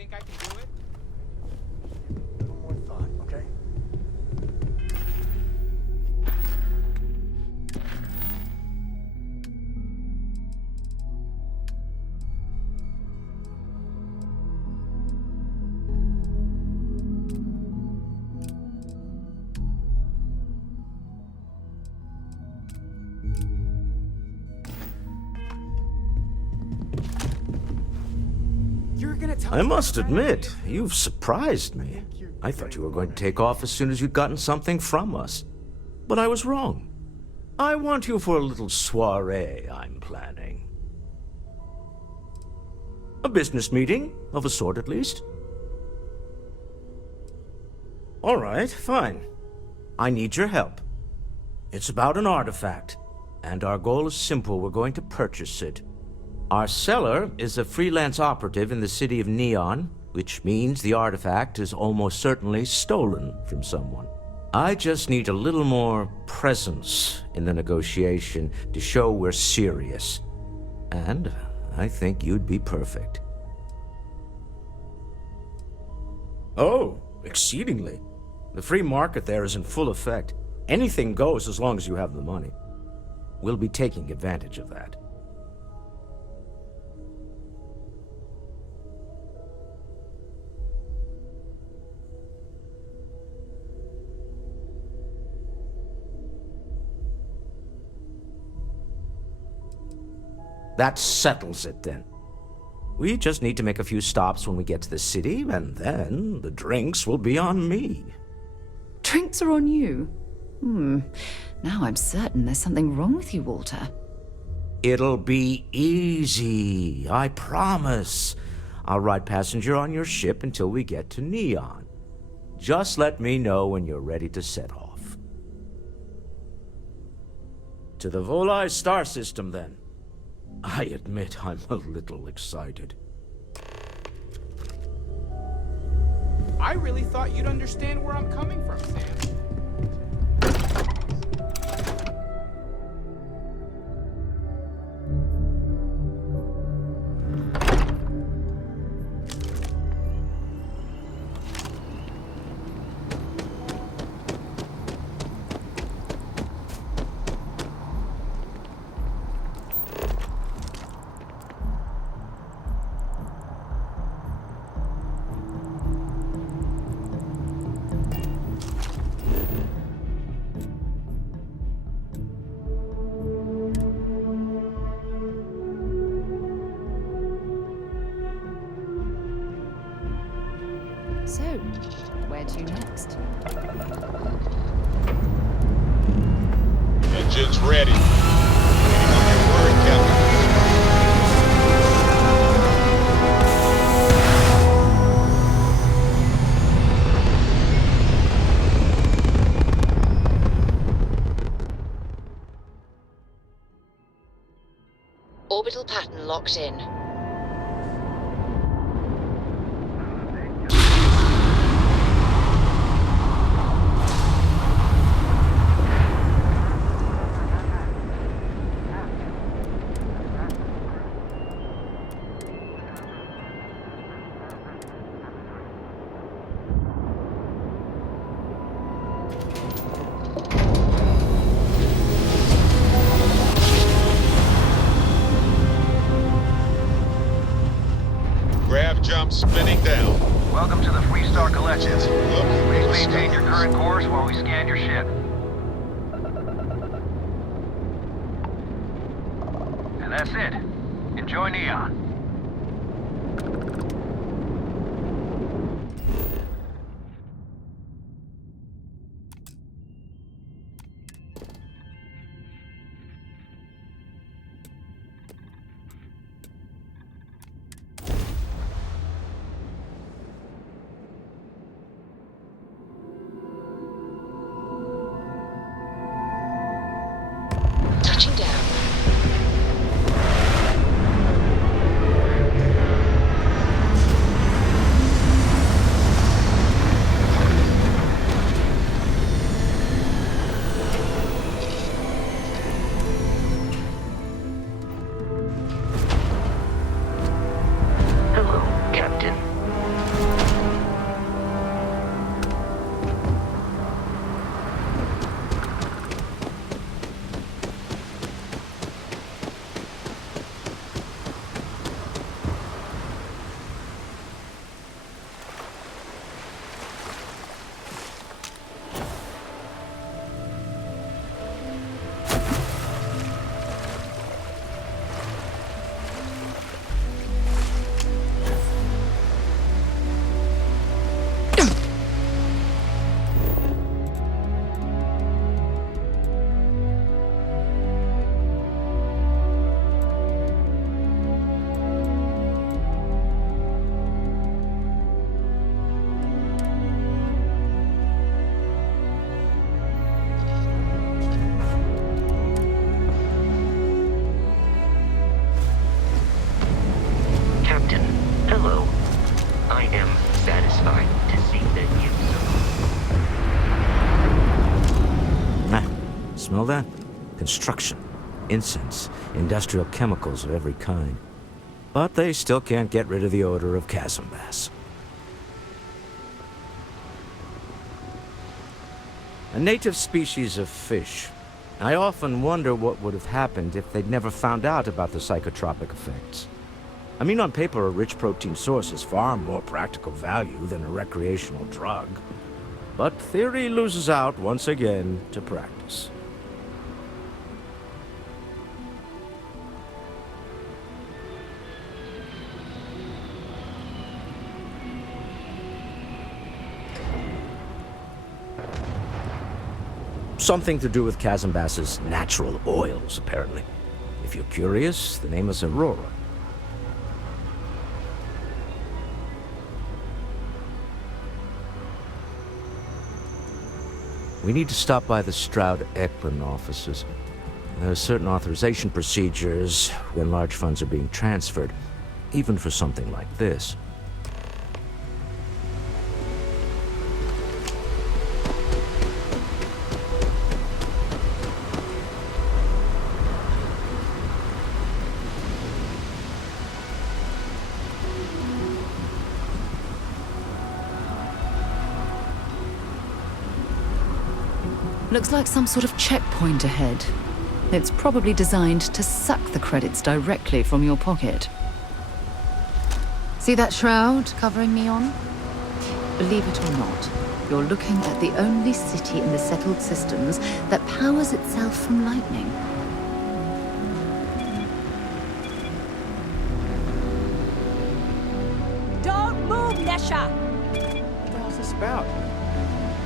think I can do it? A little more thought, okay? I must admit, you've surprised me. I thought you were going to take off as soon as you'd gotten something from us. But I was wrong. I want you for a little soiree I'm planning. A business meeting, of a sort at least. All right, fine. I need your help. It's about an artifact, and our goal is simple. We're going to purchase it. Our seller is a freelance operative in the city of Neon, which means the artifact is almost certainly stolen from someone. I just need a little more presence in the negotiation to show we're serious. And I think you'd be perfect. Oh, exceedingly. The free market there is in full effect. Anything goes as long as you have the money. We'll be taking advantage of that. That settles it, then. We just need to make a few stops when we get to the city, and then the drinks will be on me. Drinks are on you? Now I'm certain there's something wrong with you, Walter. It'll be easy, I promise. I'll ride passenger on your ship until we get to Neon. Just let me know when you're ready to set off. To the Volai star system, then. I admit I'm a little excited. I really thought you'd understand where I'm coming from, Sam. So, where to next? Engine's ready. Waiting on your word, Captain. Orbital pattern locked in. Jump spinning down. Welcome to the Freestar Collection. Look, Please maintain your current course while we scan your ship. And that's it. Enjoy Neon. Touching down. Hello, Captain. Smell that? Construction, incense, industrial chemicals of every kind. But they still can't get rid of the odor of chasm bass. A native species of fish. I often wonder what would have happened if they'd never found out about the psychotropic effects. I mean, on paper, a rich protein source is far more practical value than a recreational drug. But theory loses out once again to practice. Something to do with chasm bass's natural oils, apparently. If you're curious, the name is Aurora. We need to stop by the Stroud-Ekman offices. There are certain authorization procedures when large funds are being transferred, even for something like this. Looks like some sort of checkpoint ahead. It's probably designed to suck the credits directly from your pocket. See that shroud covering me on? Believe it or not, you're looking at the only city in the settled systems that powers itself from lightning. Don't move, Nesha! What the hell's this about?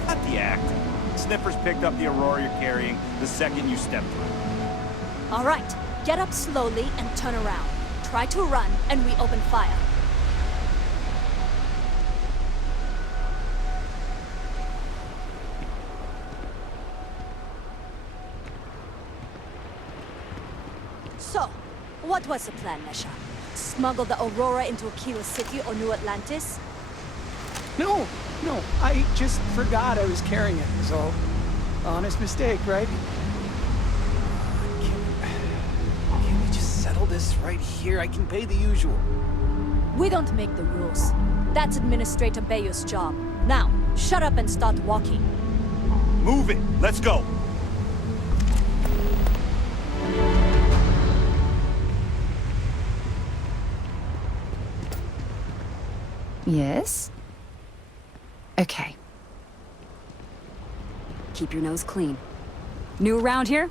Cut the act. Sniffers picked up the Aurora you're carrying the second you stepped on. All right, get up slowly and turn around. Try to run, and we open fire. So, what was the plan, Nesha? Smuggle the Aurora into Aquila City or New Atlantis? No, I just forgot I was carrying it, so honest mistake, right? Can we just settle this right here? I can pay the usual. We don't make the rules. That's Administrator Bayou's job. Now, shut up and start walking. Move it. Let's go. Yes? Okay. Keep your nose clean. New around here?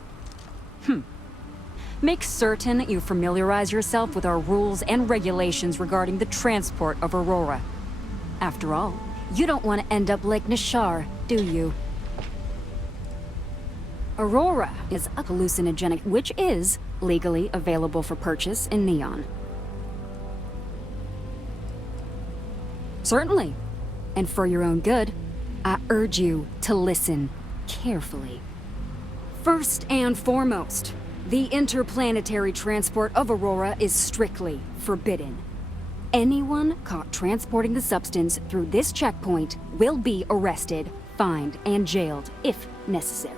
Make certain you familiarize yourself with our rules and regulations regarding the transport of Aurora. After all, you don't want to end up like Nishar, do you? Aurora is a hallucinogenic, which is legally available for purchase in Neon. Certainly. And for your own good, I urge you to listen carefully. First and foremost, the interplanetary transport of Aurora is strictly forbidden. Anyone caught transporting the substance through this checkpoint will be arrested, fined, and jailed if necessary.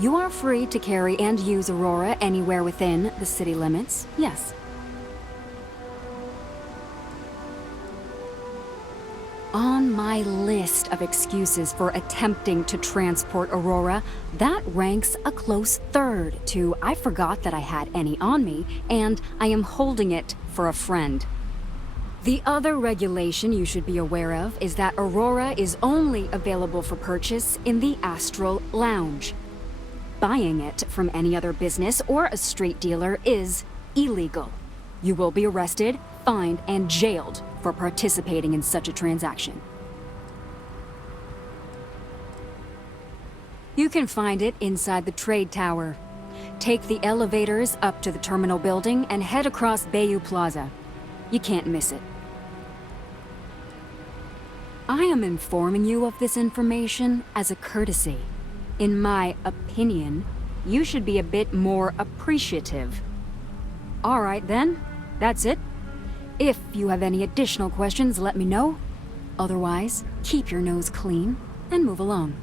You are free to carry and use Aurora anywhere within the city limits, yes. On my list of excuses for attempting to transport Aurora, that ranks a close third to I forgot that I had any on me, and I am holding it for a friend. The other regulation you should be aware of is that Aurora is only available for purchase in the Astral Lounge. Buying it from any other business or a street dealer is illegal. You will be arrested, fined, and jailed for participating in such a transaction. You can find it inside the trade tower. Take the elevators up to the terminal building and head across Bayou Plaza. You can't miss it. I am informing you of this information as a courtesy. In my opinion, you should be a bit more appreciative. All right then, that's it. If you have any additional questions, let me know. Otherwise, keep your nose clean and move along.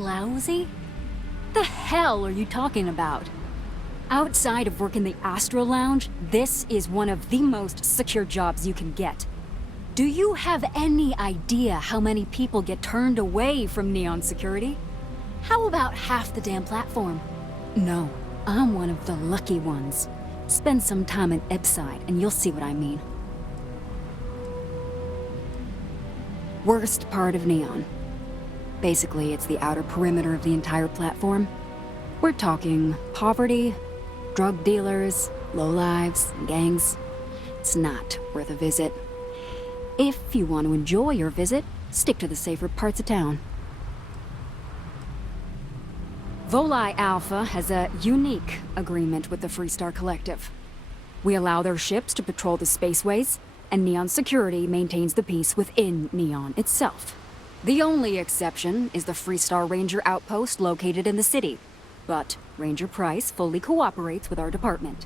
lousy? The hell are you talking about? Outside of working the Astro Lounge, this is one of the most secure jobs you can get. Do you have any idea how many people get turned away from Neon security? How about half the damn platform? No, I'm one of the lucky ones. Spend some time in Ebside and you'll see what I mean. Worst part of Neon. Basically, it's the outer perimeter of the entire platform. We're talking poverty, drug dealers, lowlives, and gangs. It's not worth a visit. If you want to enjoy your visit, stick to the safer parts of town. Volii Alpha has a unique agreement with the Freestar Collective. We allow their ships to patrol the spaceways, and Neon Security maintains the peace within Neon itself. The only exception is the Freestar Ranger outpost located in the city, but Ranger Price fully cooperates with our department.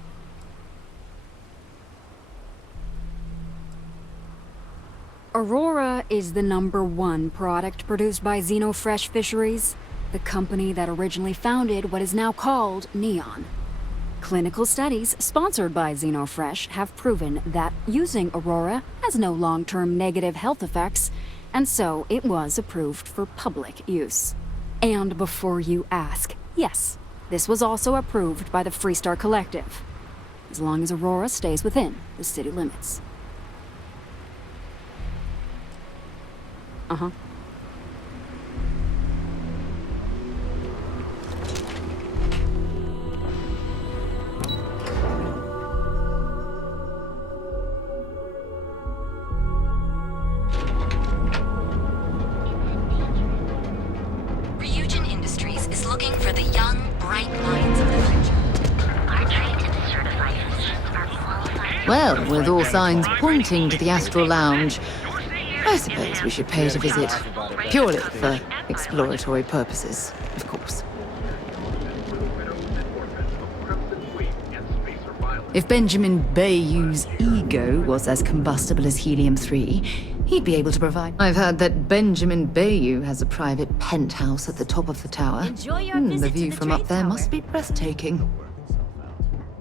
Aurora is the #1 product produced by Xenofresh Fisheries, the company that originally founded what is now called Neon. Clinical studies sponsored by Xenofresh have proven that using Aurora has no long-term negative health effects, and so it was approved for public use. And before you ask, yes, this was also approved by the Freestar Collective, as long as Aurora stays within the city limits. Uh-huh. Ryujin Industries is looking for the young, bright minds of the future. Our trained and certified physicians are qualified. Well, with all signs pointing to the Astral Lounge, I suppose we should pay it a visit. Purely for exploratory purposes, of course. If Benjamin Bayou's ego was as combustible as helium-3, he'd be able to provide. I've heard that Benjamin Bayou has a private penthouse at the top of the tower. Enjoy your The visit view to the from up trade there tower. must be breathtaking.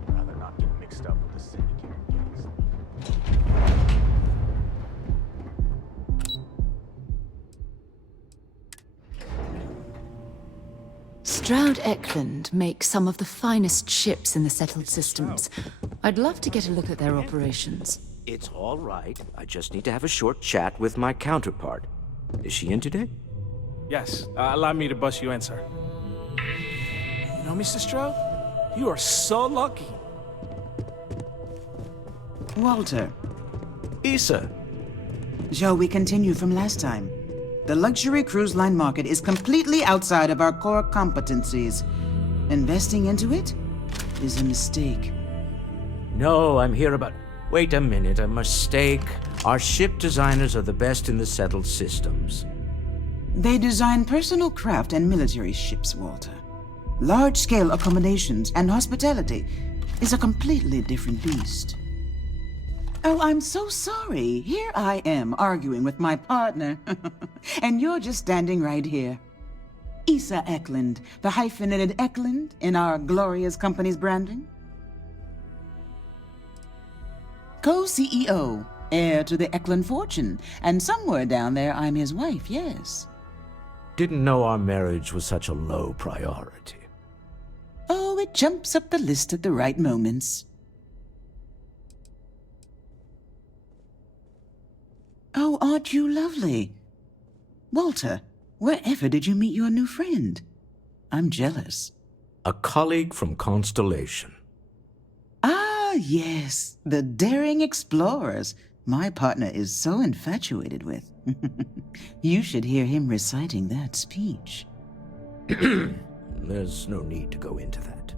Rather not get mixed up with the syndicate gangs. Stroud Eklund makes some of the finest ships in the settled systems. I'd love to get a look at their operations. It's all right. I just need to have a short chat with my counterpart. Is she in today? Yes, allow me to bust you in, sir. You know, Mr. Stroud, you are so lucky. Walter, Issa. shall we continue from last time? The luxury cruise line market is completely outside of our core competencies. Investing into it is a mistake. No, I'm here about... Wait a minute, a mistake. Our ship designers are the best in the settled systems. They design personal craft and military ships, Walter. Large-scale accommodations and hospitality is a completely different beast. Oh, I'm so sorry. Here I am arguing with my partner, and you're just standing right here. Issa Eklund, the hyphenated Eklund in our glorious company's branding. Co-CEO, heir to the Eklund fortune, and somewhere down there I'm his wife, yes. Didn't know our marriage was such a low priority. Oh, it jumps up the list at the right moments. Oh, aren't you lovely? Walter, wherever did you meet your new friend? I'm jealous. A colleague from Constellation. Ah, yes, the daring explorers my partner is so infatuated with. You should hear him reciting that speech. There's no need to go into that.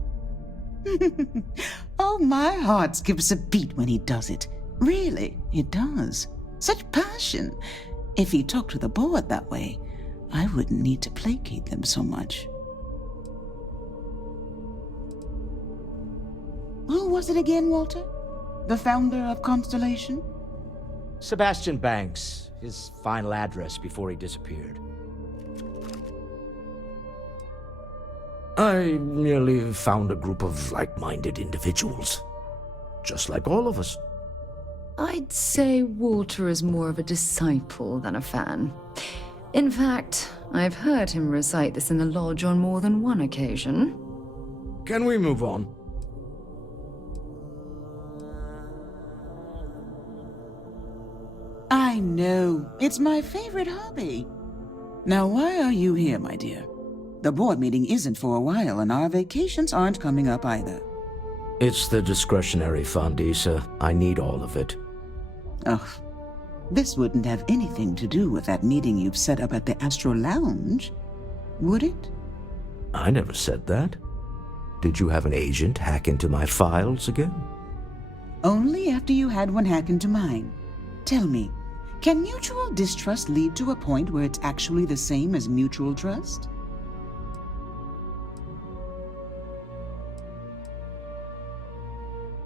Oh, my heart skips a beat when he does it. Really, it does. Such passion. If he talked to the board that way, I wouldn't need to placate them so much. Who was it again, Walter? The founder of Constellation? Sebastian Banks, his final address before he disappeared. I merely found a group of like-minded individuals. Just like all of us. I'd say Walter is more of a disciple than a fan. In fact, I've heard him recite this in the lodge on more than one occasion. Can we move on? I know. It's my favorite hobby. Now, why are you here, my dear? The board meeting isn't for a while, and our vacations aren't coming up either. It's the discretionary fund, Issa. I need all of it. Ugh. This wouldn't have anything to do with that meeting you've set up at the Astro Lounge, would it? I never said that. Did you have an agent hack into my files again? Only after you had one hack into mine. Tell me, can mutual distrust lead to a point where it's actually the same as mutual trust?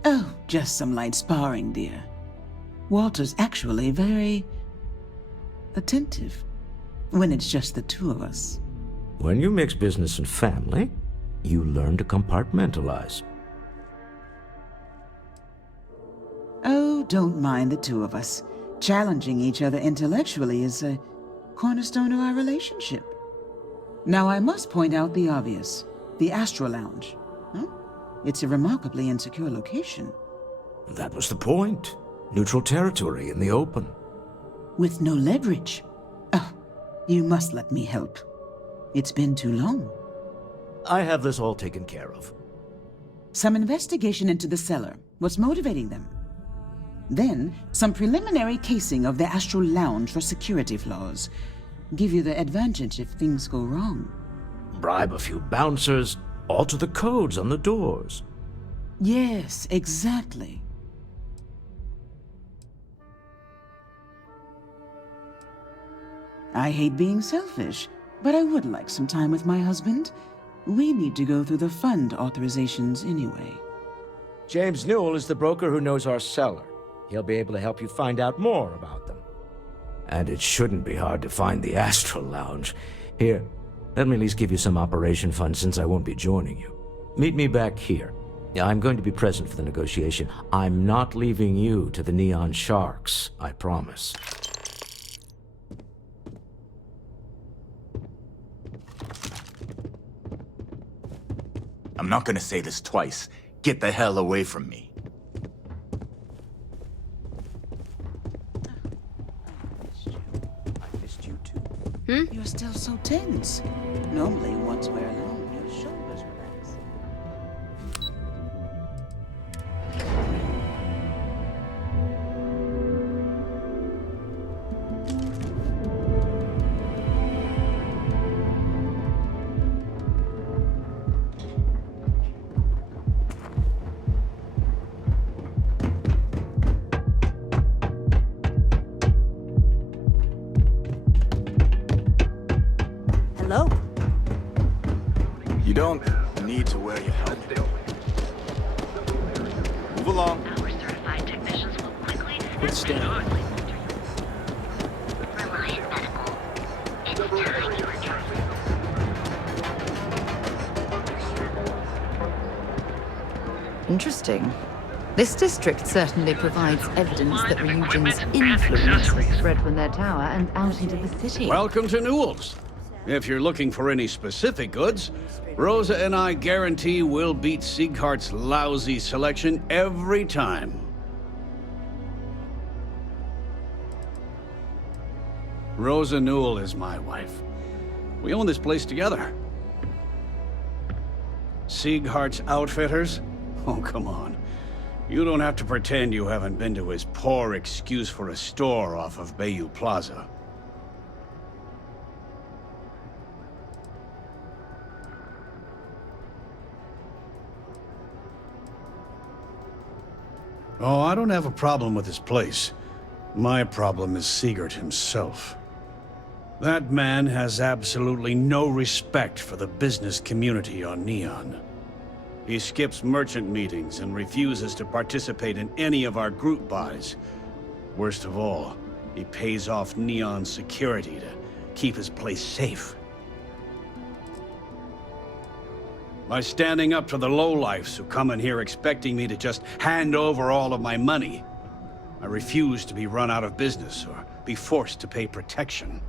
Oh, just some light sparring, dear. Walter's actually very attentive when it's just the two of us. When you mix business and family, you learn to compartmentalize. Oh, don't mind the two of us. Challenging each other intellectually is a cornerstone of our relationship. Now, I must point out the obvious. The Astro Lounge. Huh? It's a remarkably insecure location. That was the point. Neutral territory in the open. With no leverage. Oh, you must let me help. It's been too long. I have this all taken care of. Some investigation into the cellar. What's motivating them? Then, some preliminary casing of the Astro Lounge for security flaws. Give you the advantage if things go wrong. Bribe a few bouncers, alter the codes on the doors. Yes, exactly. I hate being selfish, but I would like some time with my husband. We need to go through the fund authorizations anyway. James Newell is the broker who knows our cellar. He'll be able to help you find out more about them. And it shouldn't be hard to find the Astral Lounge. Here, let me at least give you some operation funds since I won't be joining you. Meet me back here. I'm going to be present for the negotiation. I'm not leaving you to the Neon Sharks, I promise. I'm not gonna say this twice. Get the hell away from me. I missed you too. You're still so tense. Normally, once we're alone, your shoulders relax. Hello? You don't need to wear your helmet. Move along. Our certified technicians will quickly Withstand. Reliant Medical. It's time you were trusted. Interesting. This district certainly provides evidence that Ryujin's influence has spread from their tower and out into the city. Welcome to Newell's. If you're looking for any specific goods, Rosa and I guarantee we'll beat Sieghart's lousy selection every time. Rosa Newell is my wife. We own this place together. Sieghart's Outfitters? Oh, come on. You don't have to pretend you haven't been to his poor excuse for a store off of Bayou Plaza. Oh, I don't have a problem with this place. My problem is Siegert himself. That man has absolutely no respect for the business community on Neon. He skips merchant meetings and refuses to participate in any of our group buys. Worst of all, he pays off Neon security to keep his place safe. By standing up to the lowlifes who come in here expecting me to just hand over all of my money. I refuse to be run out of business or be forced to pay protection.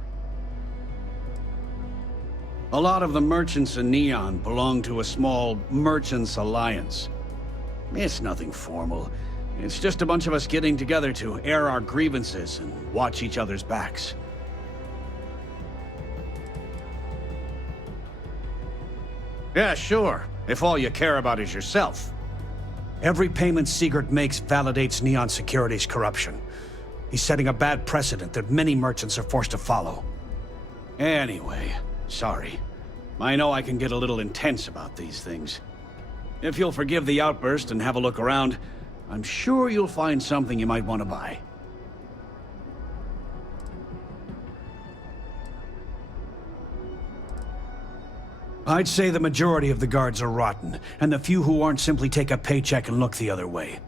A lot of the merchants in Neon belong to a small merchants alliance. It's nothing formal. It's just a bunch of us getting together to air our grievances and watch each other's backs. Yeah, sure, if all you care about is yourself. Every payment Seagate makes validates Neon Security's corruption. He's setting a bad precedent that many merchants are forced to follow. Anyway, sorry. I know I can get a little intense about these things. If you'll forgive the outburst and have a look around, I'm sure you'll find something you might want to buy. I'd say the majority of the guards are rotten, and the few who aren't simply take a paycheck and look the other way.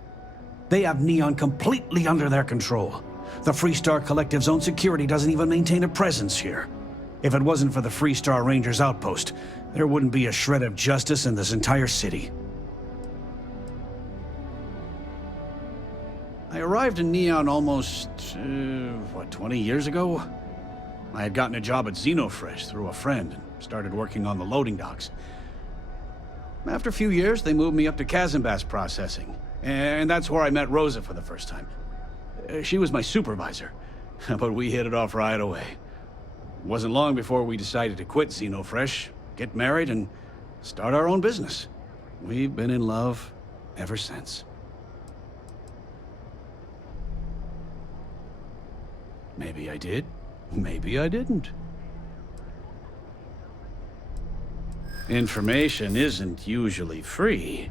They have Neon completely under their control. The Freestar Collective's own security doesn't even maintain a presence here. If it wasn't for the Freestar Rangers outpost, there wouldn't be a shred of justice in this entire city. I arrived in Neon almost, 20 years ago? I had gotten a job at Xenofresh through a friend and started working on the loading docks. After a few years, they moved me up to Kazanbass processing, and that's where I met Rosa for the first time. She was my supervisor, but we hit it off right away. It wasn't long before we decided to quit Xenofresh, get married, and start our own business. We've been in love ever since. Maybe I did, maybe I didn't. Information isn't usually free.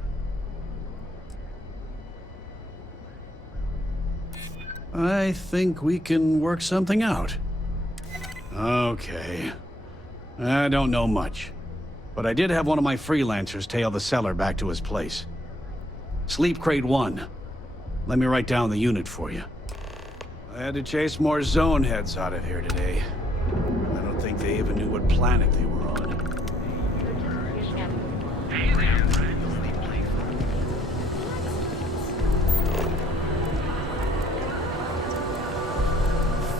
I think we can work something out. Okay. I don't know much, but I did have one of my freelancers tail the seller back to his place. Sleep Crate 1. Let me write down the unit for you. I had to chase more zone heads out of here today. I don't think they even knew what planet they were on.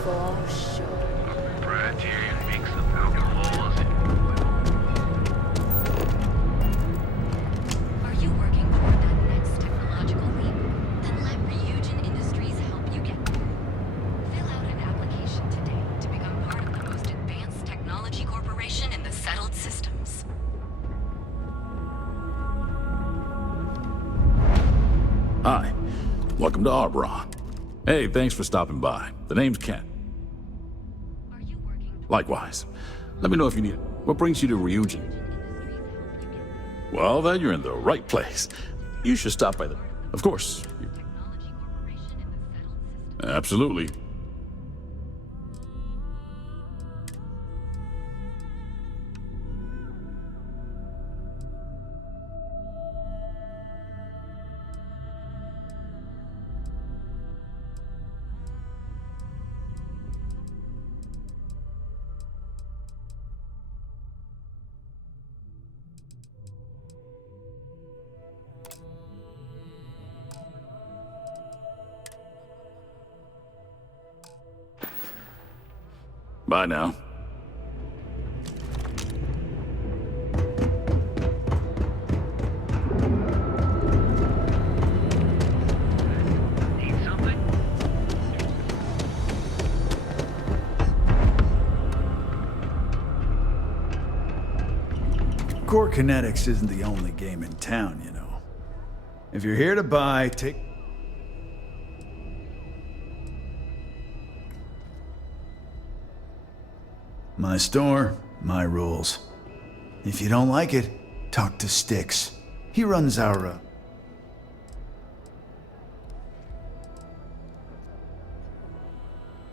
For sure. Are you working toward that next technological leap? Then let Ryujin Industries help you get there. Fill out an application today to become part of the most advanced technology corporation in the settled systems. Hi, welcome to Arbron. Hey, thanks for stopping by. The name's Ken. Likewise. Let me know if you need it. What brings you to Ryujin? Well, then you're in the right place. You should stop by the... Of course. Absolutely. Bye now. Need something? Core Kinetics isn't the only game in town, you know. If you're here to buy, take... My store, my rules. If you don't like it, talk to Styx. He runs our,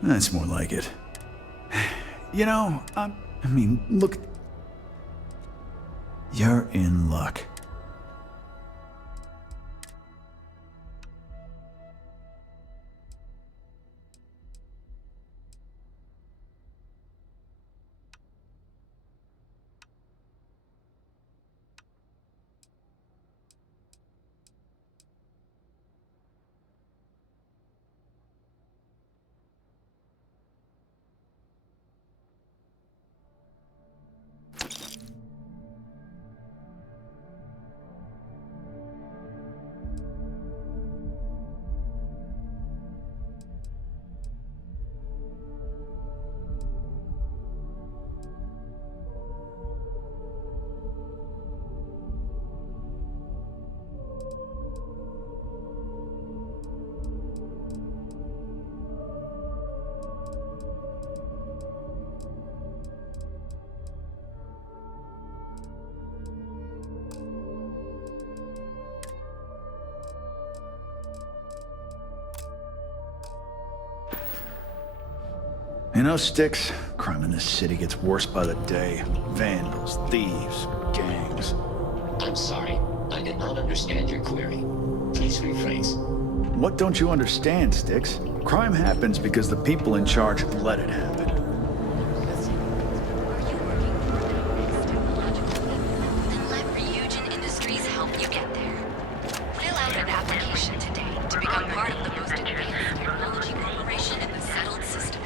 That's more like it. You know, I mean, look... You're in luck. You know, Sticks, crime in this city gets worse by the day. Vandals, thieves, gangs. I'm sorry. I did not understand your query. Please rephrase. What don't you understand, Sticks? Crime happens because the people in charge let it happen. Then let Ryujin Industries help you get there. Fill out an application today to become part of the most advanced technology corporation in the settled systems.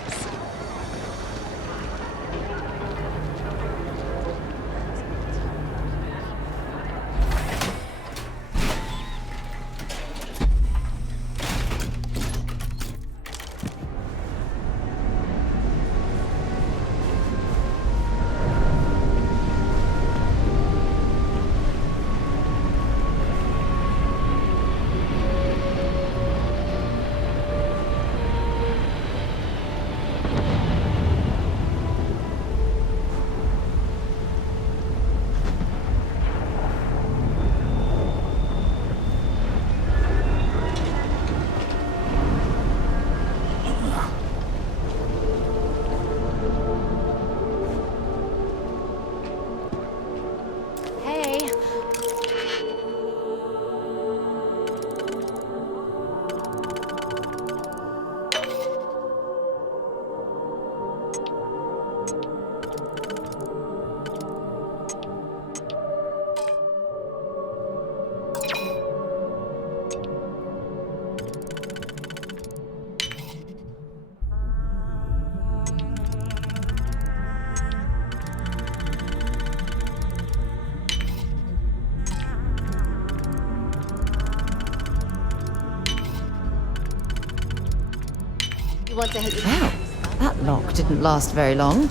You want to help? Wow, that lock didn't last very long.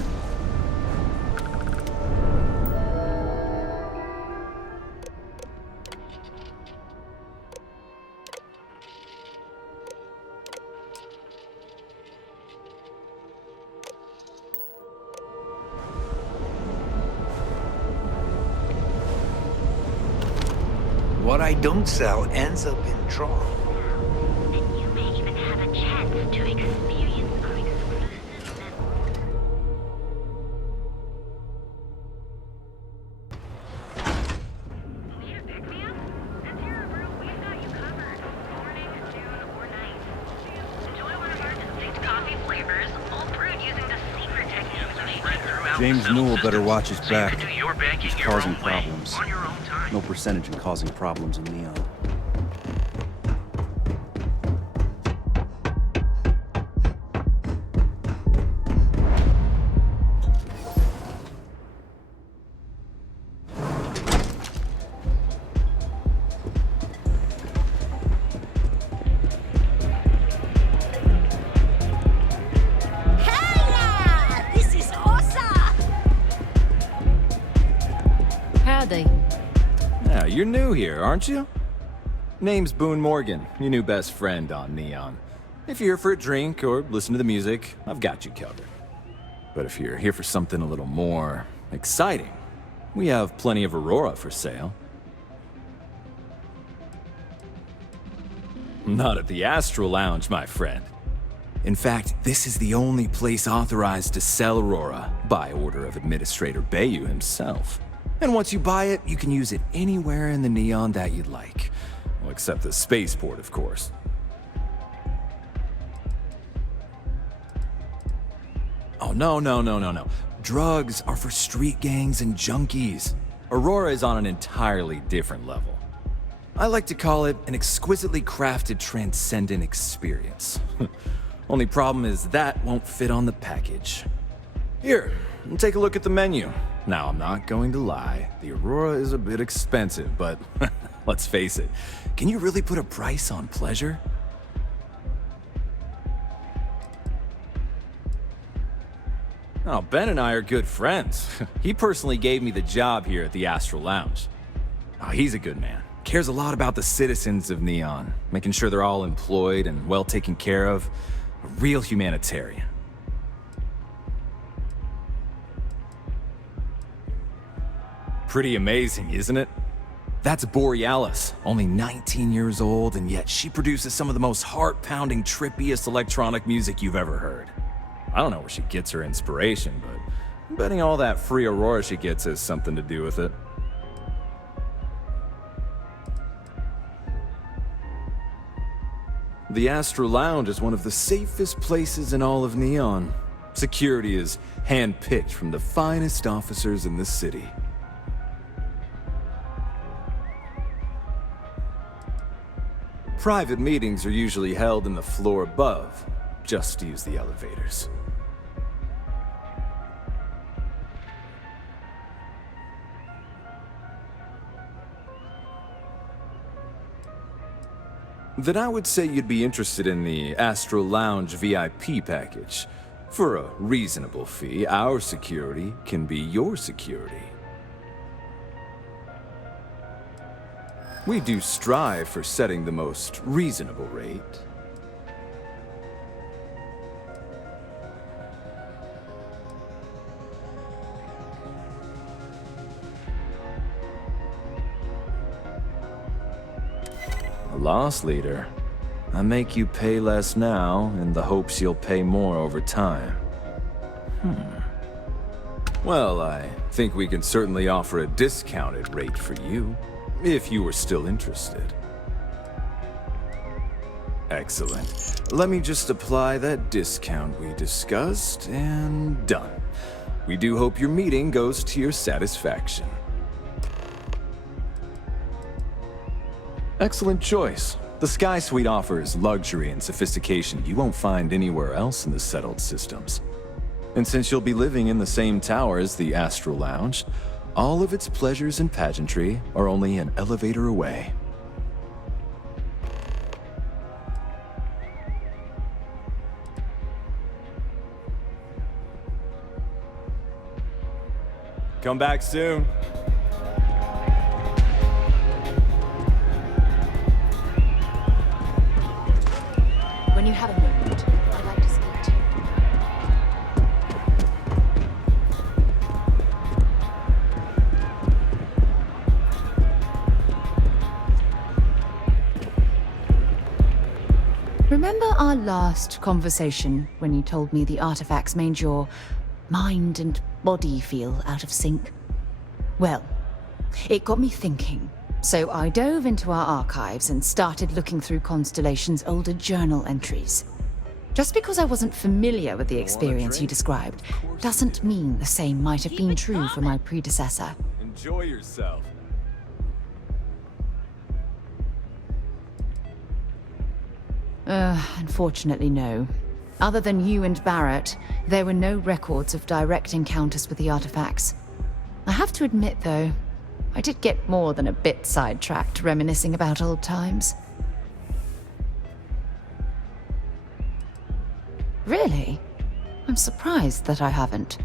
What I don't sell ends up in trouble. James Newell better watch his back. He's causing problems. No percentage in causing problems in Neon. Yeah, you're new here, aren't you? Name's Boone Morgan, your new best friend on Neon. If you're here for a drink or listen to the music, I've got you covered. But if you're here for something a little more exciting, we have plenty of Aurora for sale. Not at the Astral Lounge, my friend. In fact, this is the only place authorized to sell Aurora by order of Administrator Bayou himself. And once you buy it, you can use it anywhere in the Neon that you'd like. Well, except the spaceport, of course. Oh, no. Drugs are for street gangs and junkies. Aurora is on an entirely different level. I like to call it an exquisitely crafted transcendent experience. Only problem is that won't fit on the package. Here, take a look at the menu. Now, I'm not going to lie, the Aurora is a bit expensive, but let's face it, can you really put a price on pleasure? Oh, Ben and I are good friends. He personally gave me the job here at the Astral Lounge. Oh, he's a good man. Cares a lot about the citizens of Neon, making sure they're all employed and well taken care of. A real humanitarian. Pretty amazing, isn't it? That's Borealis, only 19 years old, and yet she produces some of the most heart-pounding, trippiest electronic music you've ever heard. I don't know where she gets her inspiration, but I'm betting all that free Aurora she gets has something to do with it. The Astro Lounge is one of the safest places in all of Neon. Security is hand-picked from the finest officers in the city. Private meetings are usually held in the floor above. Just use the elevators. Then I would say you'd be interested in the Astro Lounge VIP package. For a reasonable fee, our security can be your security. We do strive for setting the most reasonable rate. A loss leader. I make you pay less now in the hopes you'll pay more over time. Well, I think we can certainly offer a discounted rate for you, if you were still interested. Excellent. Let me just apply that discount we discussed, and done. We do hope your meeting goes to your satisfaction. Excellent choice. The Sky Suite offers luxury and sophistication you won't find anywhere else in the settled systems. And since you'll be living in the same tower as the Astral Lounge, all of its pleasures and pageantry are only an elevator away. Come back soon. When you have a moment, I'd like to speak to you. Remember our last conversation when you told me the artifacts made your mind and body feel out of sync? Well, it got me thinking. So I dove into our archives and started looking through Constellation's older journal entries. Just because I wasn't familiar with the experience you described doesn't mean the same might have been true for my predecessor. Enjoy yourself. Unfortunately, no. Other than you and Barrett, there were no records of direct encounters with the artifacts. I have to admit, though, I did get more than a bit sidetracked reminiscing about old times. Really? I'm surprised that I haven't.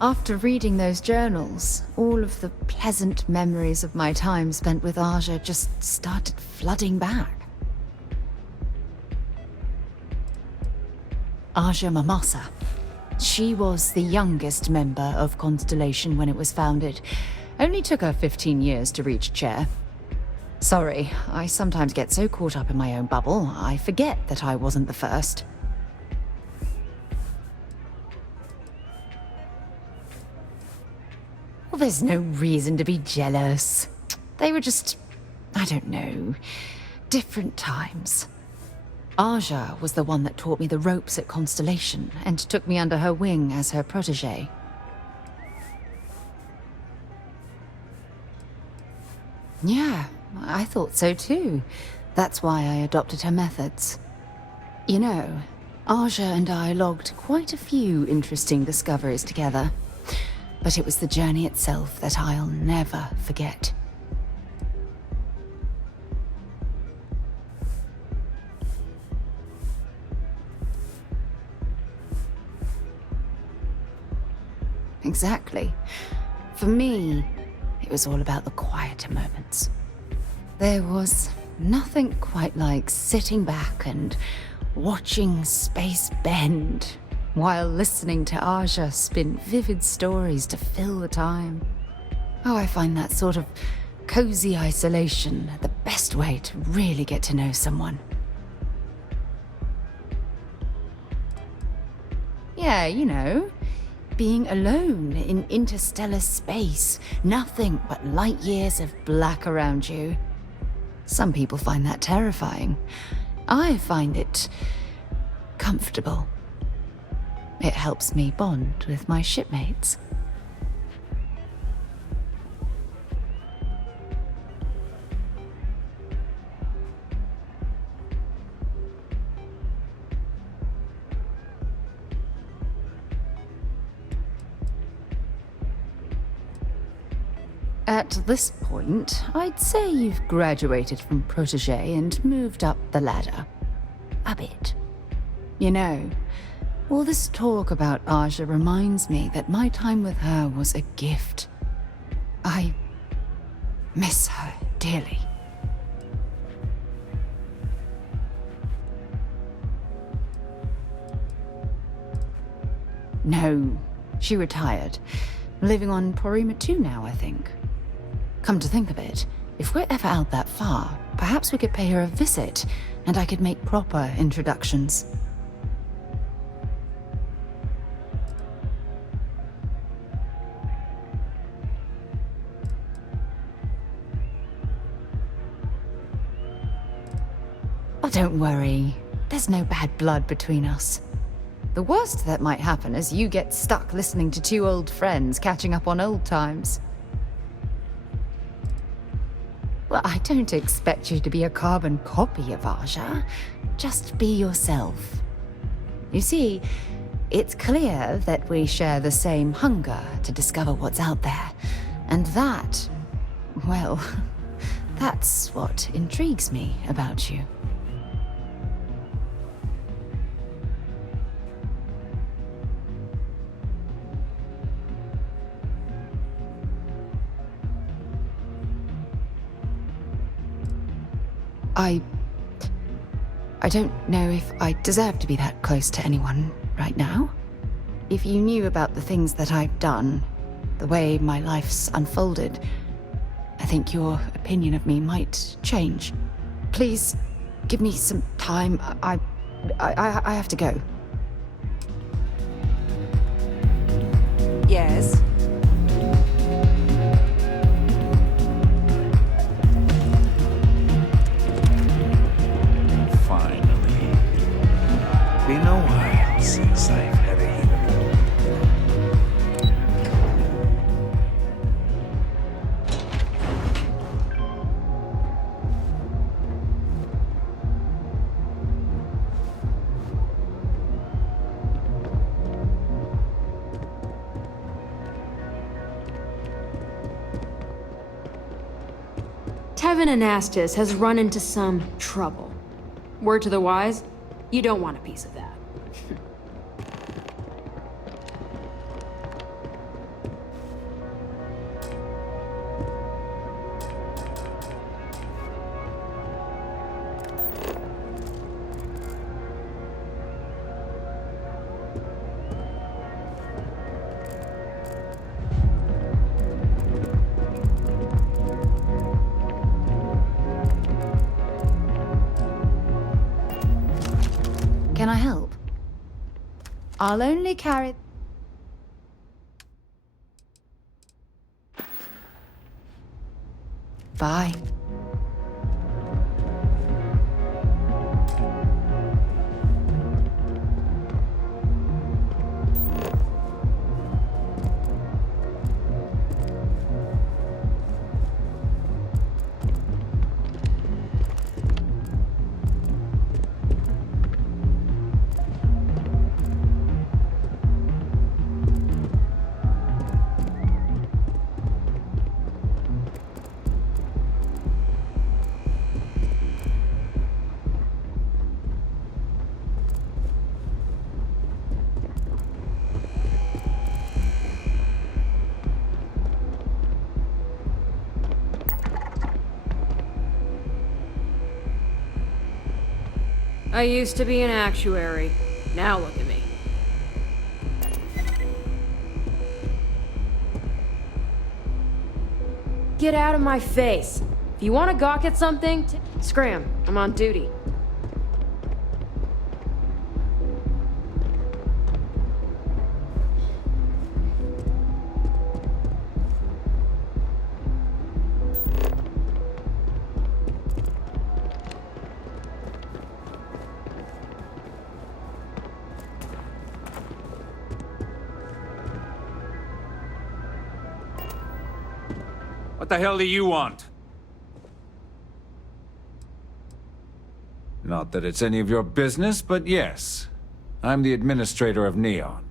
After reading those journals, all of the pleasant memories of my time spent with Aja just started flooding back. Aja Mamasa. She was the youngest member of Constellation when it was founded. Only took her 15 years to reach chair. Sorry, I sometimes get so caught up in my own bubble, I forget that I wasn't the first. Well, there's no reason to be jealous. They were just, I don't know, different times. Aja was the one that taught me the ropes at Constellation and took me under her wing as her protege. Yeah, I thought so too. That's why I adopted her methods. You know, Aja and I logged quite a few interesting discoveries together. But it was the journey itself that I'll never forget. Exactly. For me, it was all about the quieter moments. There was nothing quite like sitting back and watching space bend while listening to Aja spin vivid stories to fill the time. Oh, I find that sort of cozy isolation the best way to really get to know someone. Yeah, you know, being alone in interstellar space, nothing but light years of black around you. Some people find that terrifying. I find it comfortable. It helps me bond with my shipmates. At this point, I'd say you've graduated from protégé and moved up the ladder. A bit. You know, all this talk about Aja reminds me that my time with her was a gift. I miss her dearly. No, she retired. Living on M.2 now, I think. Come to think of it, if we're ever out that far, perhaps we could pay her a visit, and I could make proper introductions. Oh, don't worry. There's no bad blood between us. The worst that might happen is you get stuck listening to two old friends catching up on old times. Well, I don't expect you to be a carbon copy of Aja. Just be yourself. You see, it's clear that we share the same hunger to discover what's out there. And that, well, that's what intrigues me about you. I don't know if I deserve to be that close to anyone right now. If you knew about the things that I've done, the way my life's unfolded, I think your opinion of me might change. Please, give me some time. I have to go. Yes? Been a while since I've had a hero. Tevin Anastas has run into some trouble. Word to the wise, you don't want a piece of that. Can I help? I'll only carry... Bye. I used to be an actuary. Now look at me. Get out of my face. If you want to gawk at something, scram. I'm on duty. What the hell do you want? Not that it's any of your business, but yes. I'm the administrator of Neon.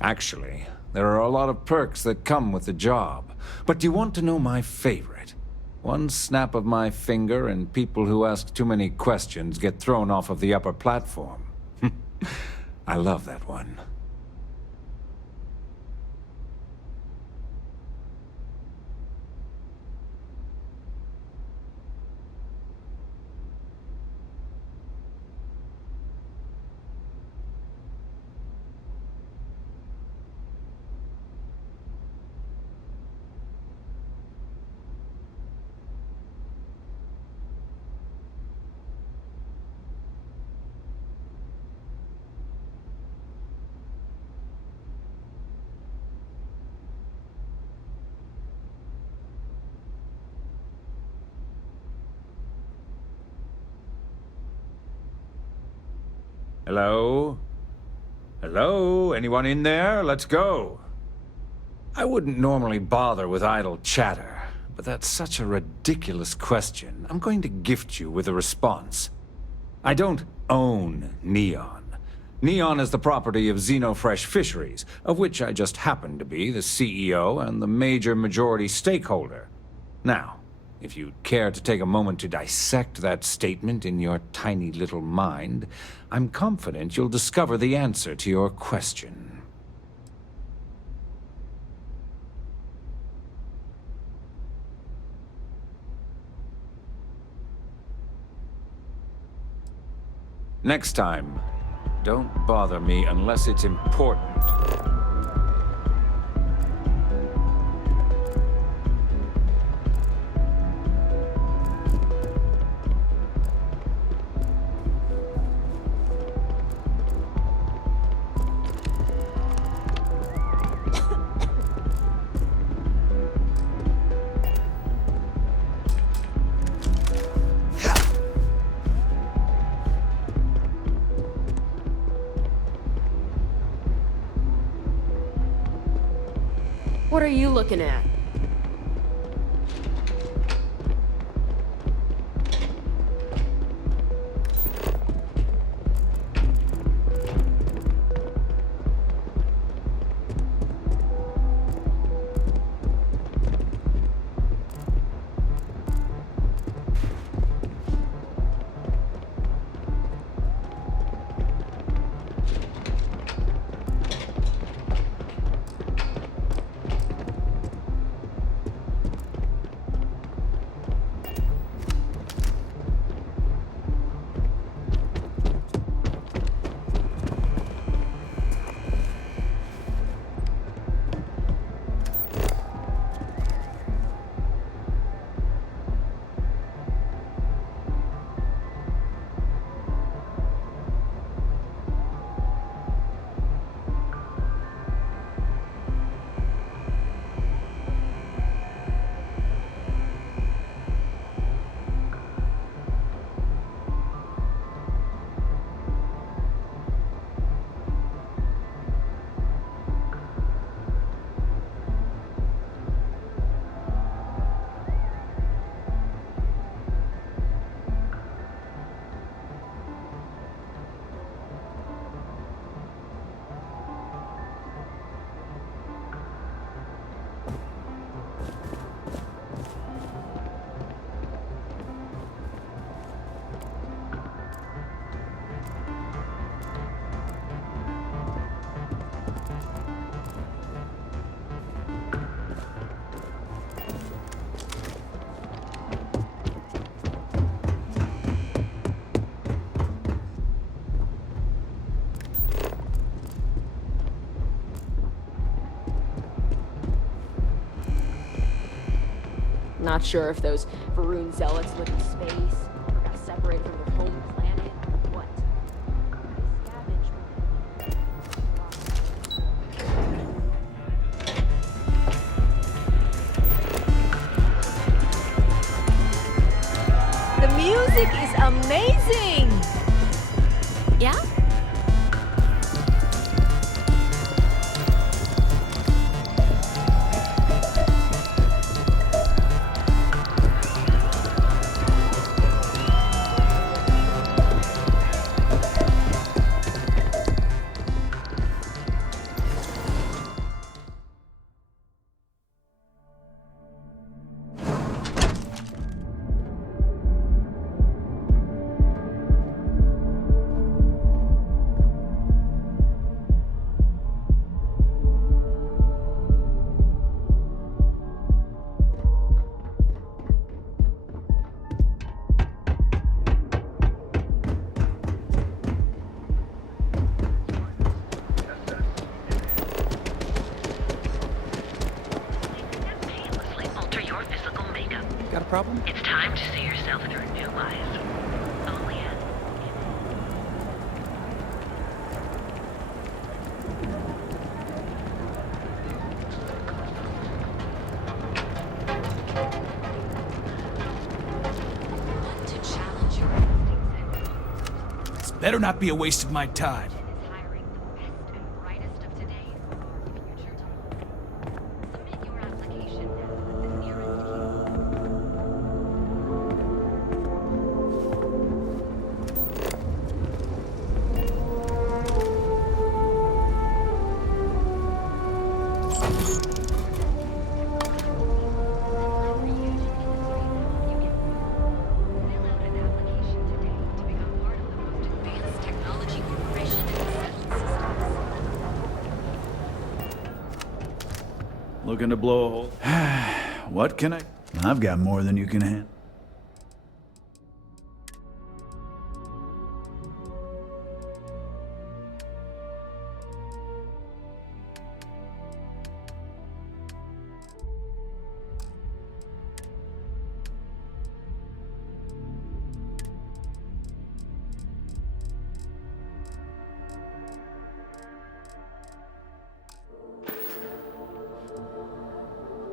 Actually, there are a lot of perks that come with the job. But do you want to know my favorite? One snap of my finger and people who ask too many questions get thrown off of the upper platform. I love that one. Hello? Hello? Anyone in there? Let's go. I wouldn't normally bother with idle chatter, but that's such a ridiculous question. I'm going to gift you with a response. I don't own Neon. Neon is the property of Xenofresh Fisheries, of which I just happen to be the CEO and the major majority stakeholder. Now, if you'd care to take a moment to dissect that statement in your tiny little mind, I'm confident you'll discover the answer to your question. Next time, don't bother me unless it's important. What are you looking at? Not sure if those Varun zealots live in space, or got separated from their home planet, or what. The music is amazing! Yeah? Got a problem? It's time to see yourself through new eyes. Only at To challenge your This better not be a waste of my time. Looking to blow a hole? What can I... I've got more than you can handle.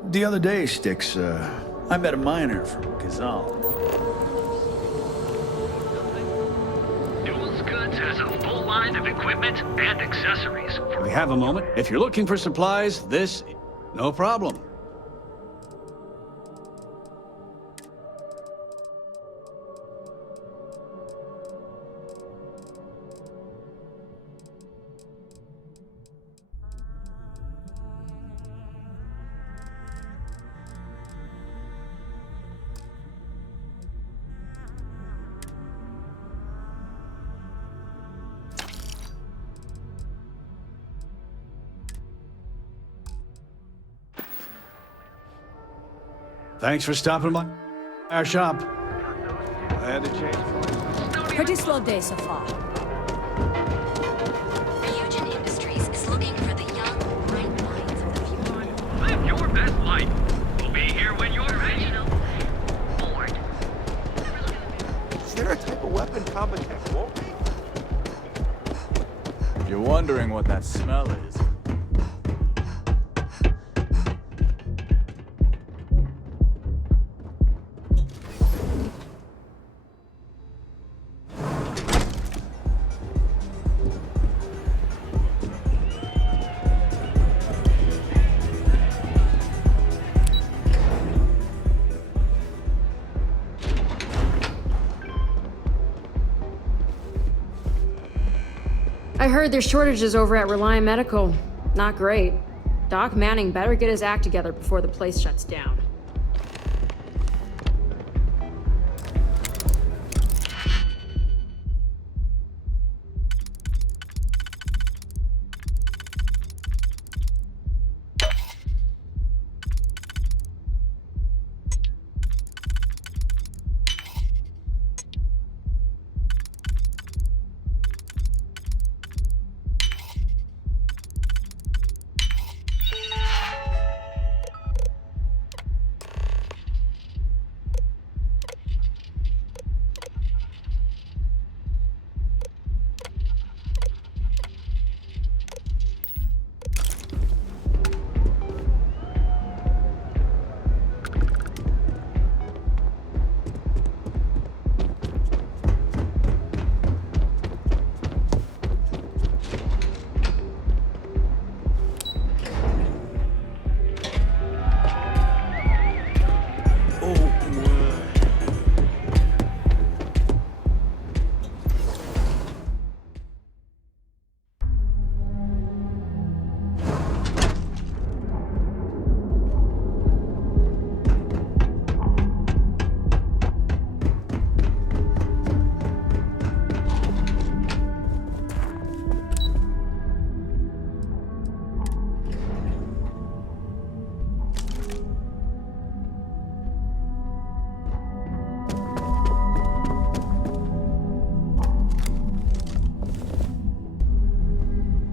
The other day, Sticks, I met a miner from Kazal. Duals Goods has a full line of equipment and accessories. We have a moment. If you're looking for supplies, this... No problem. Thanks for stopping by our shop. I had to change. Pretty slow day so far. Ryujin Industries is looking for the young, bright minds of the future. Live your best life. We'll be here when you're ready. Bored. Is there a type of weapon Combatech won't be? If you're wondering what that smell is, I heard there's shortages over at Reliant Medical. Not great. Doc Manning better get his act together before the place shuts down.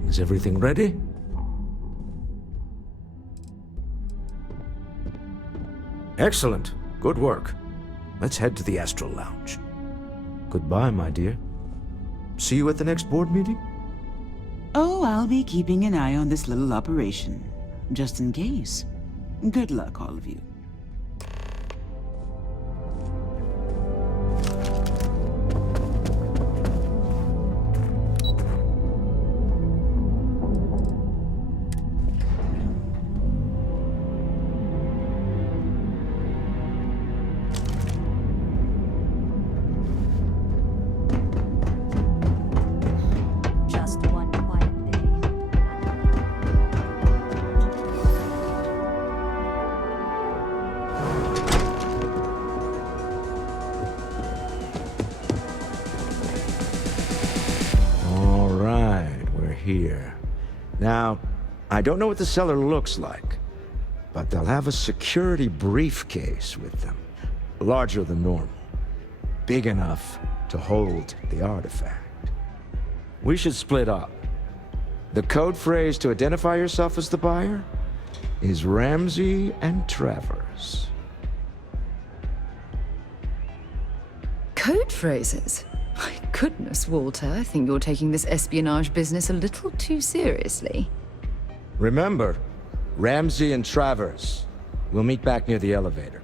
Is everything ready? Excellent. Good work. Let's head to the Astral Lounge. Goodbye, my dear. See you at the next board meeting? Oh, I'll be keeping an eye on this little operation, just in case. Good luck, all of you. Just one quiet day. All right, we're here. Now, I don't know what the cellar looks like, but they'll have a security briefcase with them, larger than normal, big enough to hold the artifact. We should split up. The code phrase to identify yourself as the buyer is Ramsey and Travers. Code phrases? My goodness, Walter, I think you're taking this espionage business a little too seriously. Remember, Ramsey and Travers. We'll meet back near the elevator.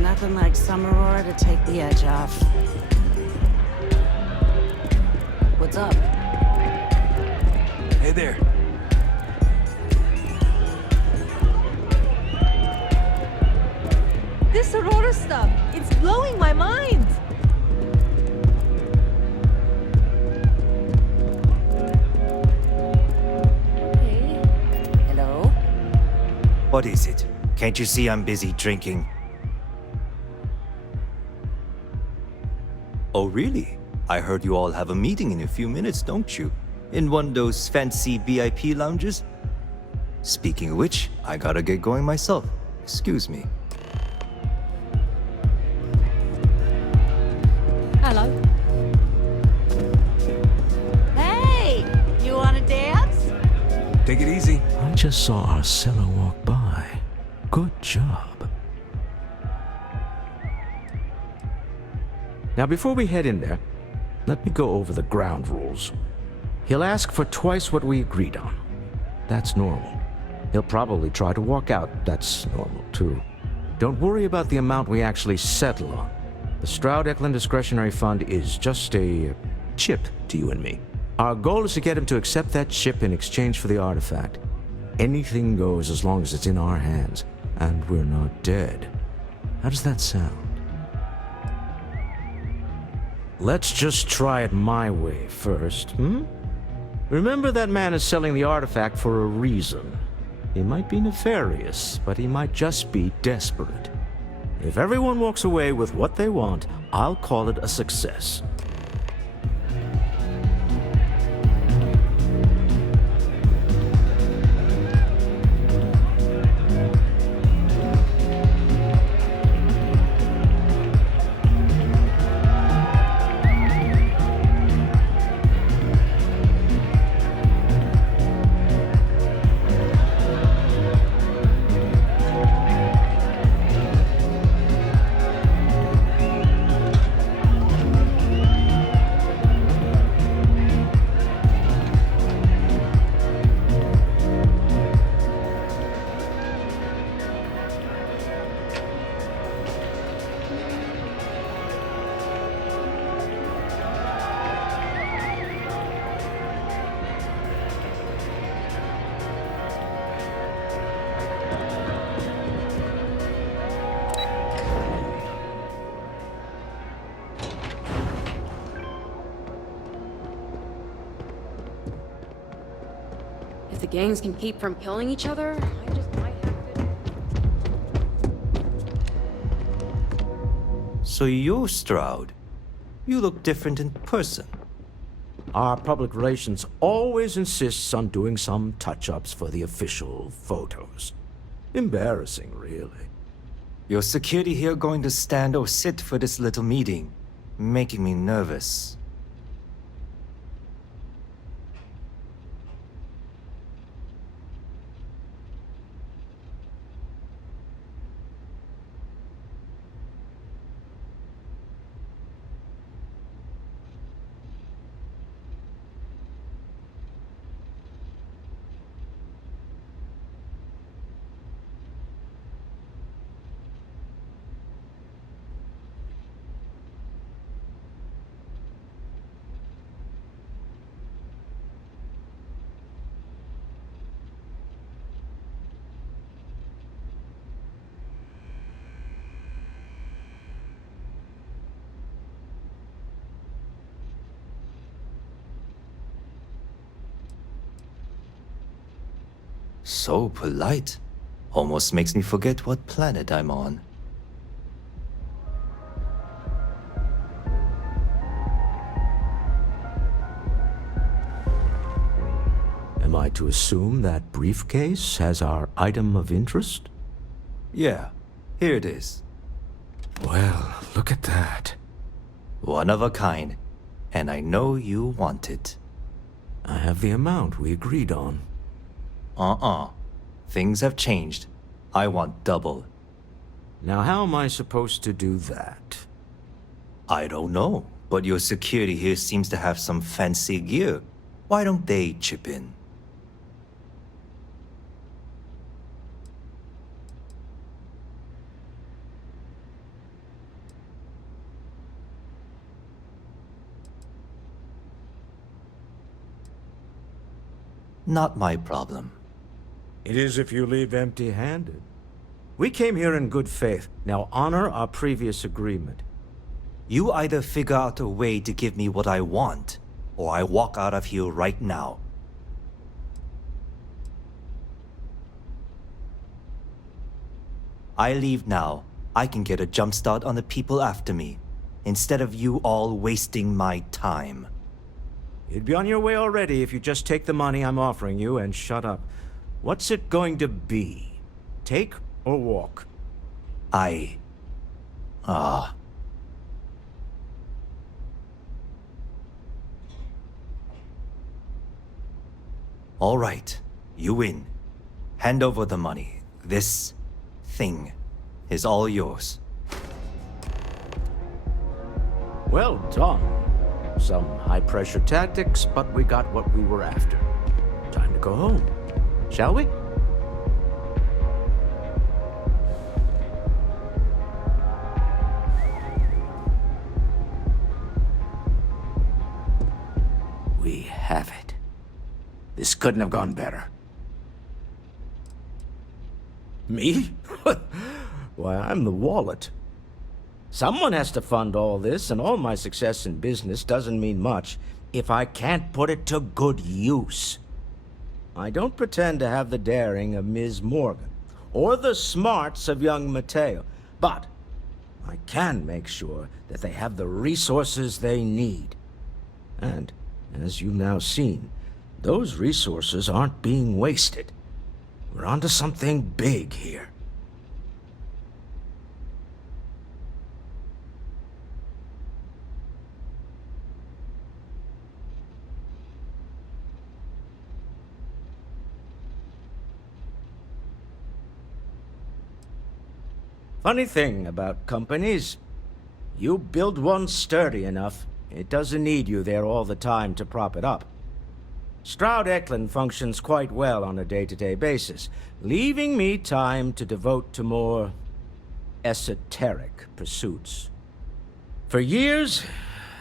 Nothing like some Aurora to take the edge off. What's up? Hey there. This Aurora stuff, it's blowing my mind. Hey. Hello? What is it? Can't you see I'm busy drinking? Oh, really? I heard you all have a meeting in a few minutes, don't you? In one of those fancy VIP lounges? Speaking of which, I gotta get going myself. Excuse me. Hello. Hey! You wanna dance? Take it easy. I just saw our cellar walk by. Good job. Now, before we head in there, let me go over the ground rules. He'll ask for twice what we agreed on. That's normal. He'll probably try to walk out. That's normal, too. Don't worry about the amount we actually settle on. The Stroud-Eklund Discretionary Fund is just a chip to you and me. Our goal is to get him to accept that chip in exchange for the artifact. Anything goes as long as it's in our hands, and we're not dead. How does that sound? Let's just try it my way first, Remember, that man is selling the artifact for a reason. He might be nefarious, but he might just be desperate. If everyone walks away with what they want, I'll call it a success. the gangs can keep from killing each other, I just might have good... So you're Stroud. You look different in person. Our public relations always insists on doing some touch-ups for the official photos. Embarrassing, really. Your security here going to stand or sit for this little meeting, making me nervous. So polite. Almost makes me forget what planet I'm on. Am I to assume that briefcase has our item of interest? Yeah, here it is. Well, look at that. One of a kind, and I know you want it. I have the amount we agreed on. Things have changed. I want double. Now how am I supposed to do that? I don't know, but your security here seems to have some fancy gear. Why don't they chip in? Not my problem. It is if you leave empty-handed. We came here in good faith. Now honor our previous agreement. You either figure out a way to give me what I want, or I walk out of here right now. I leave now. I can get a jump start on the people after me, instead of you all wasting my time. You'd be on your way already if you just take the money I'm offering you and shut up. What's it going to be? Take or walk? All right, you win. Hand over the money. This thing is all yours. Well done. Some high-pressure tactics, but we got what we were after. Time to go home, shall we? We have it. This couldn't have gone better. Me? Why, I'm the wallet. Someone has to fund all this, and all my success in business doesn't mean much if I can't put it to good use. I don't pretend to have the daring of Ms. Morgan, or the smarts of young Mateo, but I can make sure that they have the resources they need. And, as you've now seen, those resources aren't being wasted. We're onto something big here. Funny thing about companies, you build one sturdy enough, it doesn't need you there all the time to prop it up. Stroud Eklund functions quite well on a day-to-day basis, leaving me time to devote to more esoteric pursuits. For years,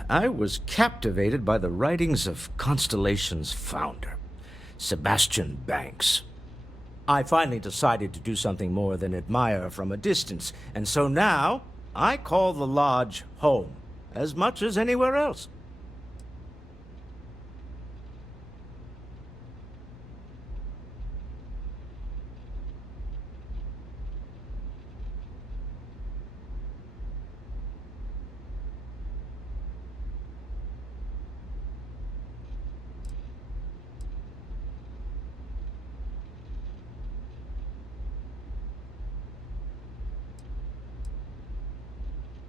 I was captivated by the writings of Constellation's founder, Sebastian Banks. I finally decided to do something more than admire from a distance, and so now I call the lodge home, as much as anywhere else.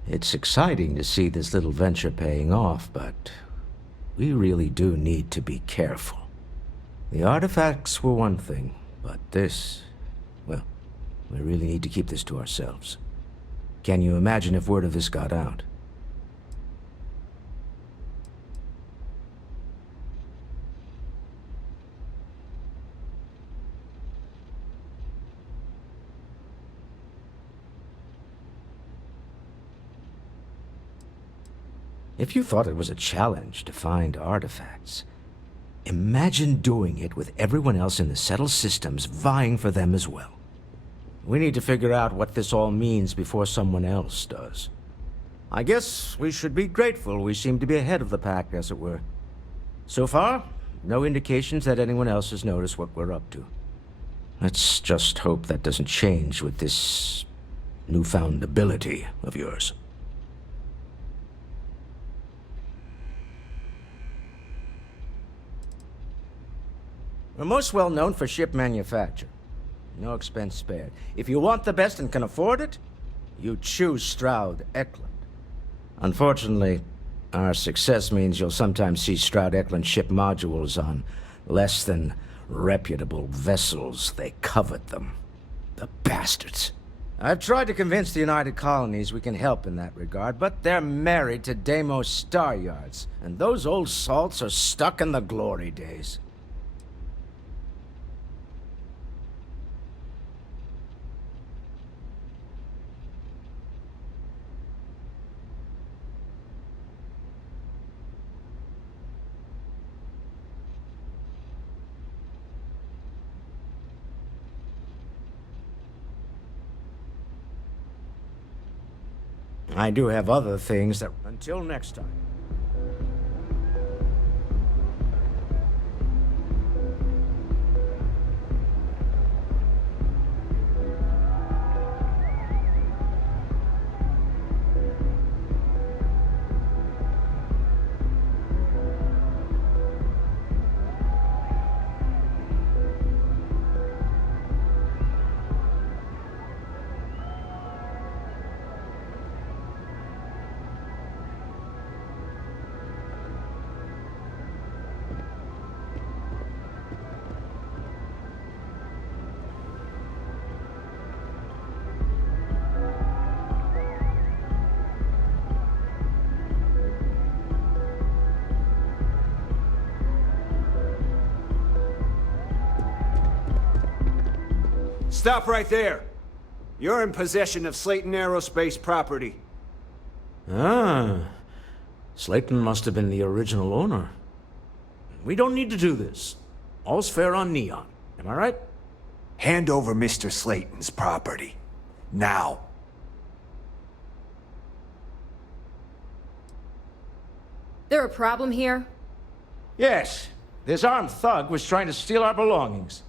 It's exciting to see this little venture paying off, but we really do need to be careful. The artifacts were one thing, but this, well, we really need to keep this to ourselves. Can you imagine if word of this got out? If you thought it was a challenge to find artifacts, imagine doing it with everyone else in the settled systems vying for them as well. We need to figure out what this all means before someone else does. I guess we should be grateful we seem to be ahead of the pack, as it were. So far, no indications that anyone else has noticed what we're up to. Let's just hope that doesn't change with this newfound ability of yours. We're most well known for ship manufacture. No expense spared. If you want the best and can afford it, you choose Stroud Eklund. Unfortunately, our success means you'll sometimes see Stroud Eklund ship modules on less than reputable vessels. They covet them. The bastards. I've tried to convince the United Colonies we can help in that regard, but they're married to Deimos Star Yards, and those old salts are stuck in the glory days. I do have other things that... Until next time. Stop right there. You're in possession of Slayton Aerospace property. Ah. Slayton must have been the original owner. We don't need to do this. All's fair on Neon. Am I right? Hand over Mr. Slayton's property. Now. There a problem here? Yes. This armed thug was trying to steal our belongings.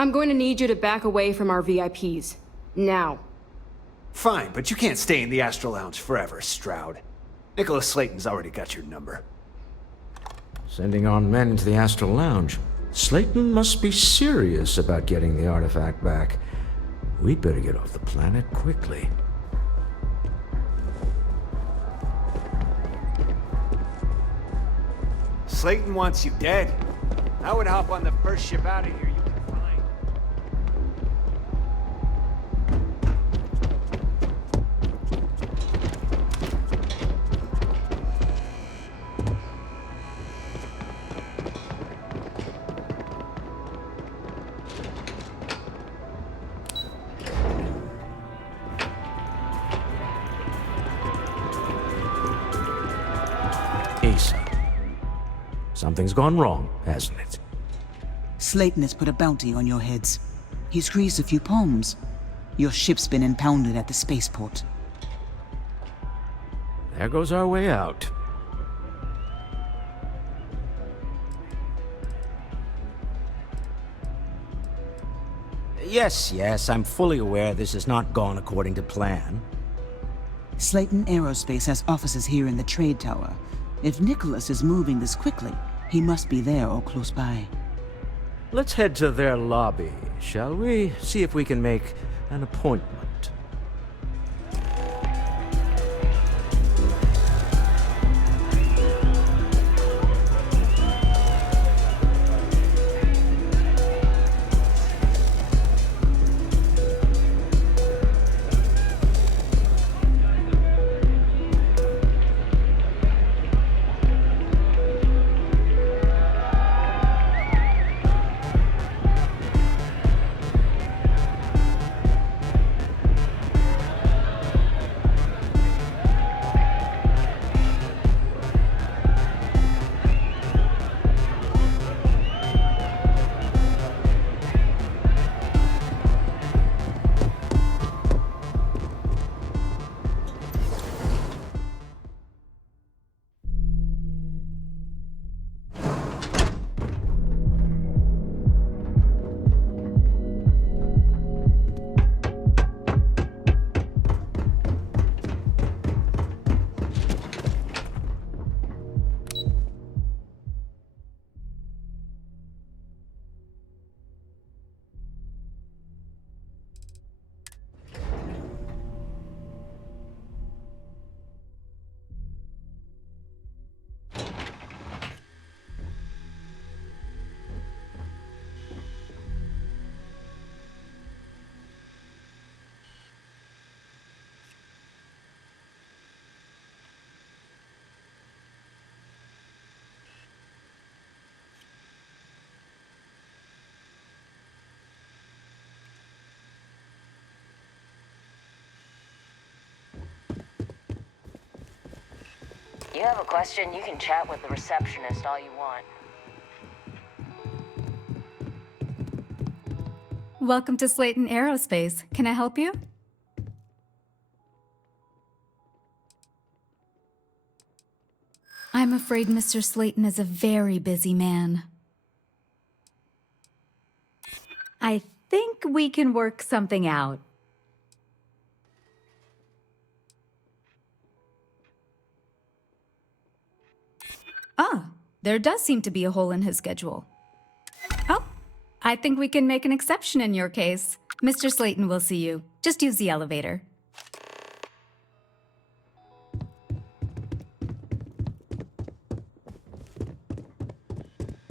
I'm going to need you to back away from our VIPs. Now. Fine, but you can't stay in the Astral Lounge forever, Stroud. Nicholas Slayton's already got your number. Sending armed men into the Astral Lounge. Slayton must be serious about getting the artifact back. We'd better get off the planet quickly. Slayton wants you dead. I would hop on the first ship out of here you can find. Asa. Something's gone wrong, hasn't it? Slayton has put a bounty on your heads. He's greased a few palms. Your ship's been impounded at the spaceport. There goes our way out. Yes, I'm fully aware this has not gone according to plan. Slayton Aerospace has offices here in the trade tower. If Nicholas is moving this quickly, he must be there or close by. Let's head to their lobby, shall we? See if we can make an appointment. you have a question, you can chat with the receptionist all you want. Welcome to Slayton Aerospace. Can I help you? I'm afraid Mr. Slayton is a very busy man. I think we can work something out. Ah, there does seem to be a hole in his schedule. Oh, I think we can make an exception in your case. Mr. Slayton will see you. Just use the elevator.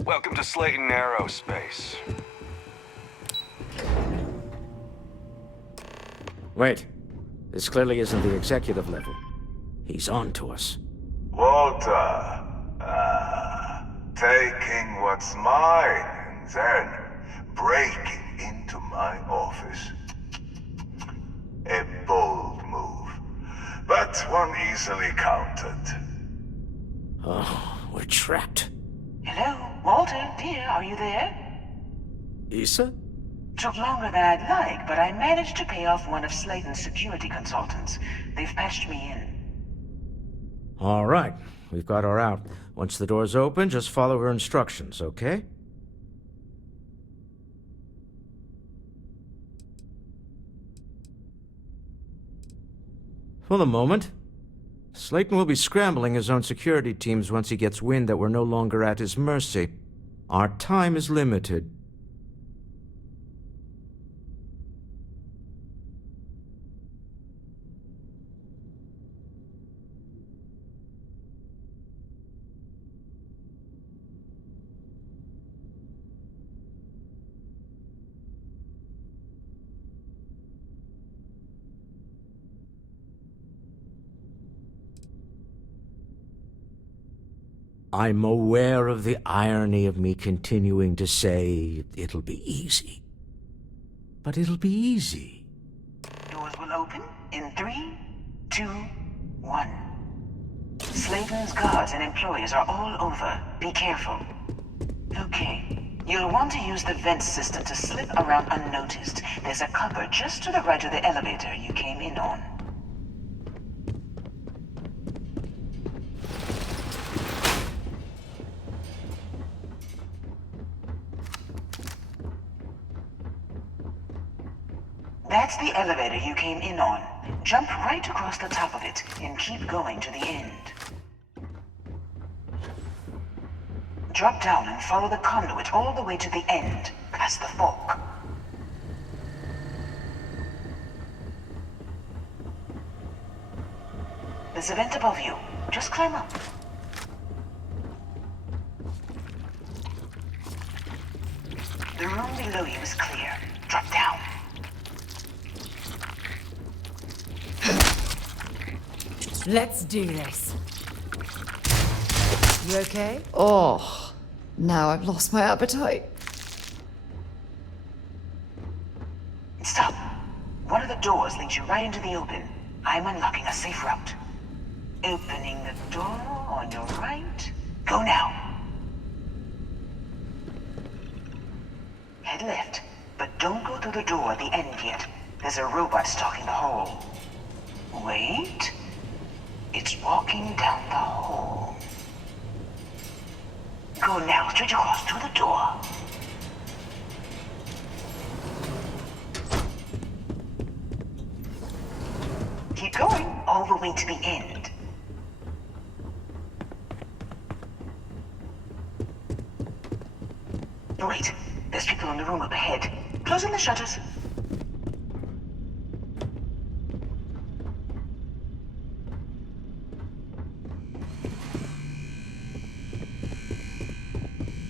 Welcome to Slayton Aerospace. Wait. This clearly isn't the executive level. He's on to us. Walter. Taking what's mine and then breaking into my office. A bold move, but one easily countered. Oh, we're trapped. Hello, Walter, dear, are you there? Issa? Took longer than I'd like, but I managed to pay off one of Slayton's security consultants. They've patched me in. All right, we've got her out. Once the door's open, just follow her instructions, okay? For the moment, Slayton will be scrambling his own security teams once he gets wind that we're no longer at his mercy. Our time is limited. I'm aware of the irony of me continuing to say it'll be easy. But it'll be easy. Doors will open in 3, 2, 1. Slayton's guards and employees are all over. Be careful. Okay. You'll want to use the vent system to slip around unnoticed. There's a cupboard just to the right of the elevator you came in on. That's the elevator you came in on. Jump right across the top of it and keep going to the end. Drop down and follow the conduit all the way to the end, past the fork. There's a vent above you. Just climb up. The room below you is clear. Drop down. Let's do this. You okay? Oh, now I've lost my appetite. Stop. One of the doors leads you right into the open. I'm unlocking a safe route. Opening the door on your right. Go now. Head left, but don't go through the door at the end yet. There's a robot stalking the hall. Wait. It's walking down the hall. Go now, straight across to the door. Keep going all the way to the end. Wait, there's people in the room up ahead. Closing the shutters.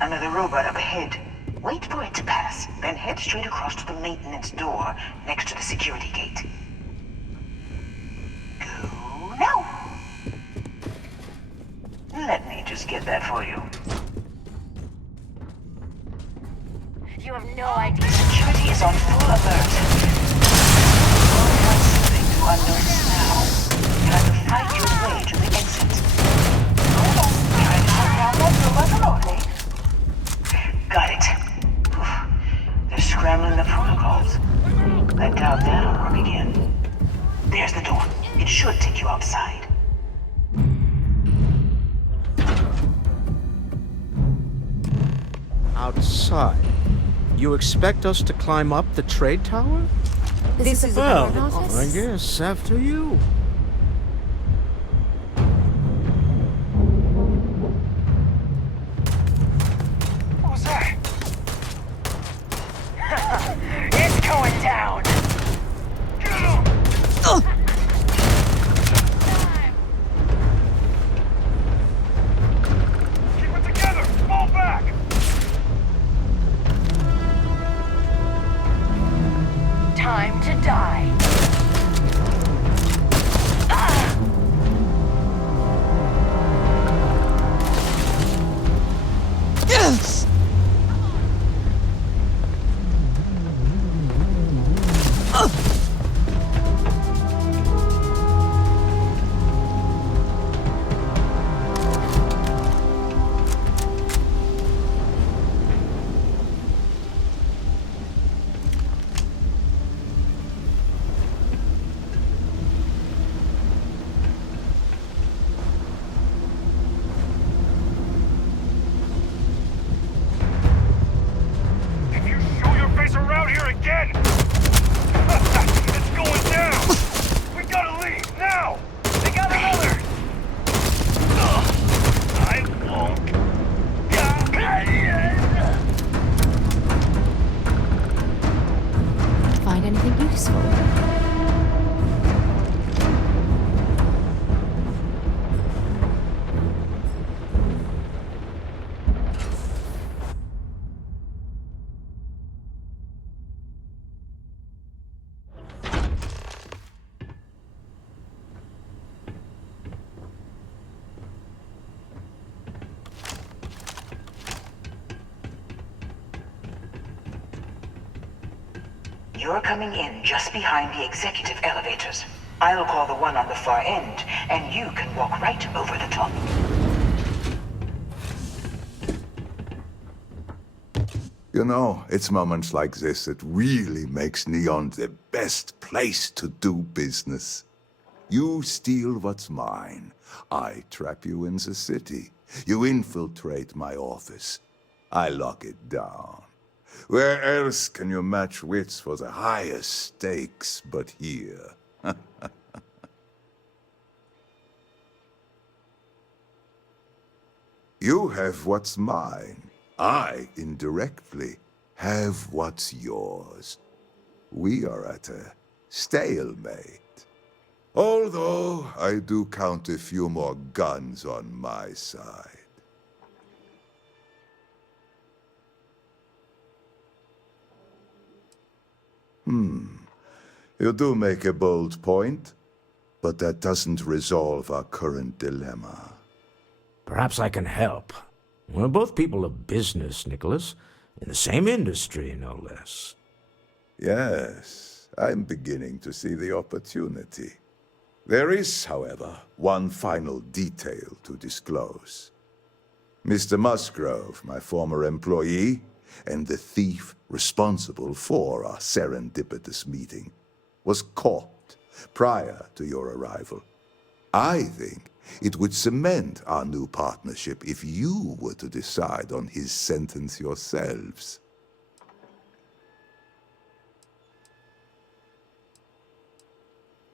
Another robot up ahead. Wait for it to pass, then head straight across to the maintenance door next to the security gate. Go now! Let me just get that for you. You have no idea. Security is on full alert. Don't slipping through unnoticed now. You have to fight your way to the exit. Outside? You expect us to climb up the trade tower? This is Well, the office? I guess after you. What was that? It's going down! Get him! Keep it together! Fall back! Time to die. Yes! If you show your face around here again, it's going down. We gotta leave now. They got another. I won't. Find anything useful? You're coming in just behind the executive elevators. I'll call the one on the far end, and you can walk right over the top. You know, it's moments like this that really makes Neon the best place to do business. You steal what's mine. I trap you in the city. You infiltrate my office. I lock it down. Where else can you match wits for the highest stakes but here? You have what's mine. I, indirectly, have what's yours. We are at a stalemate. Although I do count a few more guns on my side. You do make a bold point, but that doesn't resolve our current dilemma. Perhaps I can help. We're both people of business, Nicholas. In the same industry, no less. Yes, I'm beginning to see the opportunity. There is, however, one final detail to disclose. Mr. Musgrove, my former employee, and the thief responsible for our serendipitous meeting, was caught prior to your arrival. I think it would cement our new partnership if you were to decide on his sentence yourselves.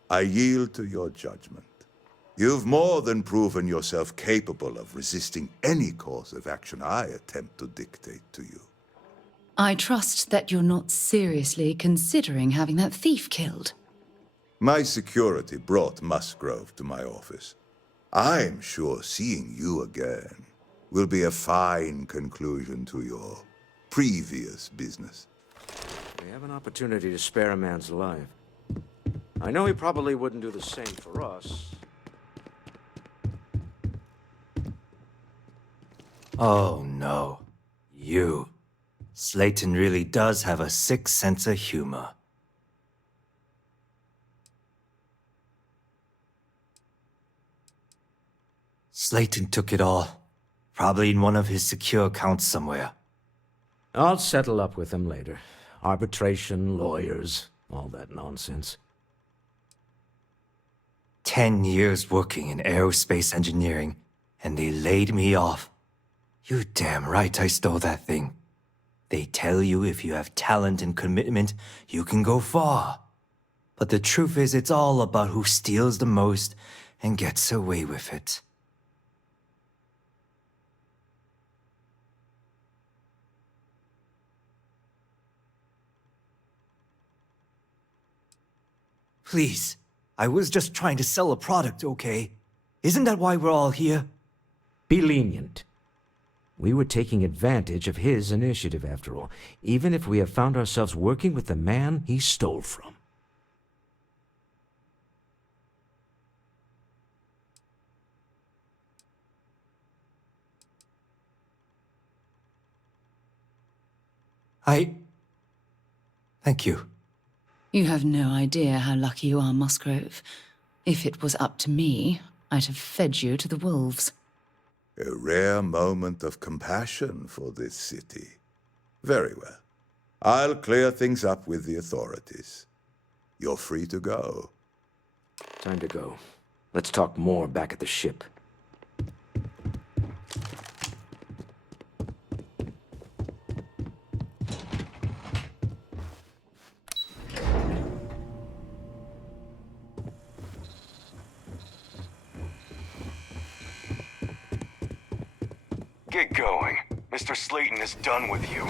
I yield to your judgment. You've more than proven yourself capable of resisting any course of action I attempt to dictate to you. I trust that you're not seriously considering having that thief killed. My security brought Musgrove to my office. I'm sure seeing you again will be a fine conclusion to your previous business. We have an opportunity to spare a man's life. I know he probably wouldn't do the same for us. Oh no. You. Slayton really does have a sick sense of humor. Slayton took it all. Probably in one of his secure accounts somewhere. I'll settle up with him later. Arbitration, lawyers, all that nonsense. 10 years working in aerospace engineering, and they laid me off. You damn right I stole that thing. They tell you if you have talent and commitment, you can go far. But the truth is, it's all about who steals the most and gets away with it. Please, I was just trying to sell a product, okay? Isn't that why we're all here? Be lenient. We were taking advantage of his initiative, after all, even if we have found ourselves working with the man he stole from. Thank you. You have no idea how lucky you are, Musgrove. If it was up to me, I'd have fed you to the wolves. A rare moment of compassion for this city. Very well. I'll clear things up with the authorities. You're free to go. Time to go. Let's talk more back at the ship. Get going. Mr. Slayton is done with you.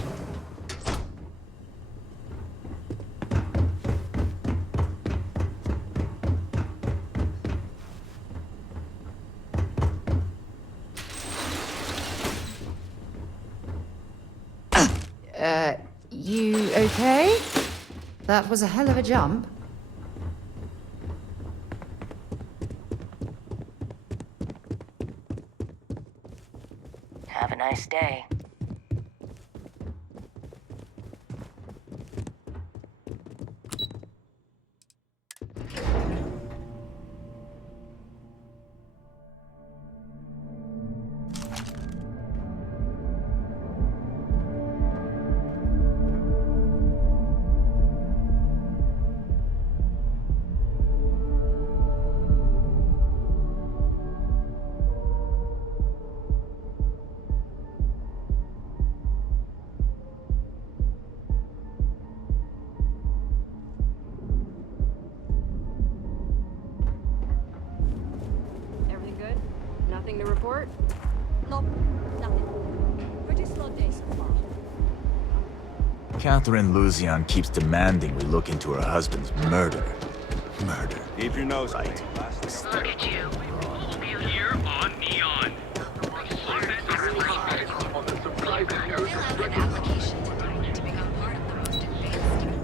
You okay? That was a hell of a jump. Have a nice day. Everything good? Nothing to report? Nope, nothing. Pretty slow day so far. Catherine Luzian keeps demanding we look into her husband's murder. Murder. Keep your nose right. Look at you. Here on Neon. Fill out an application today to become part of the most advanced.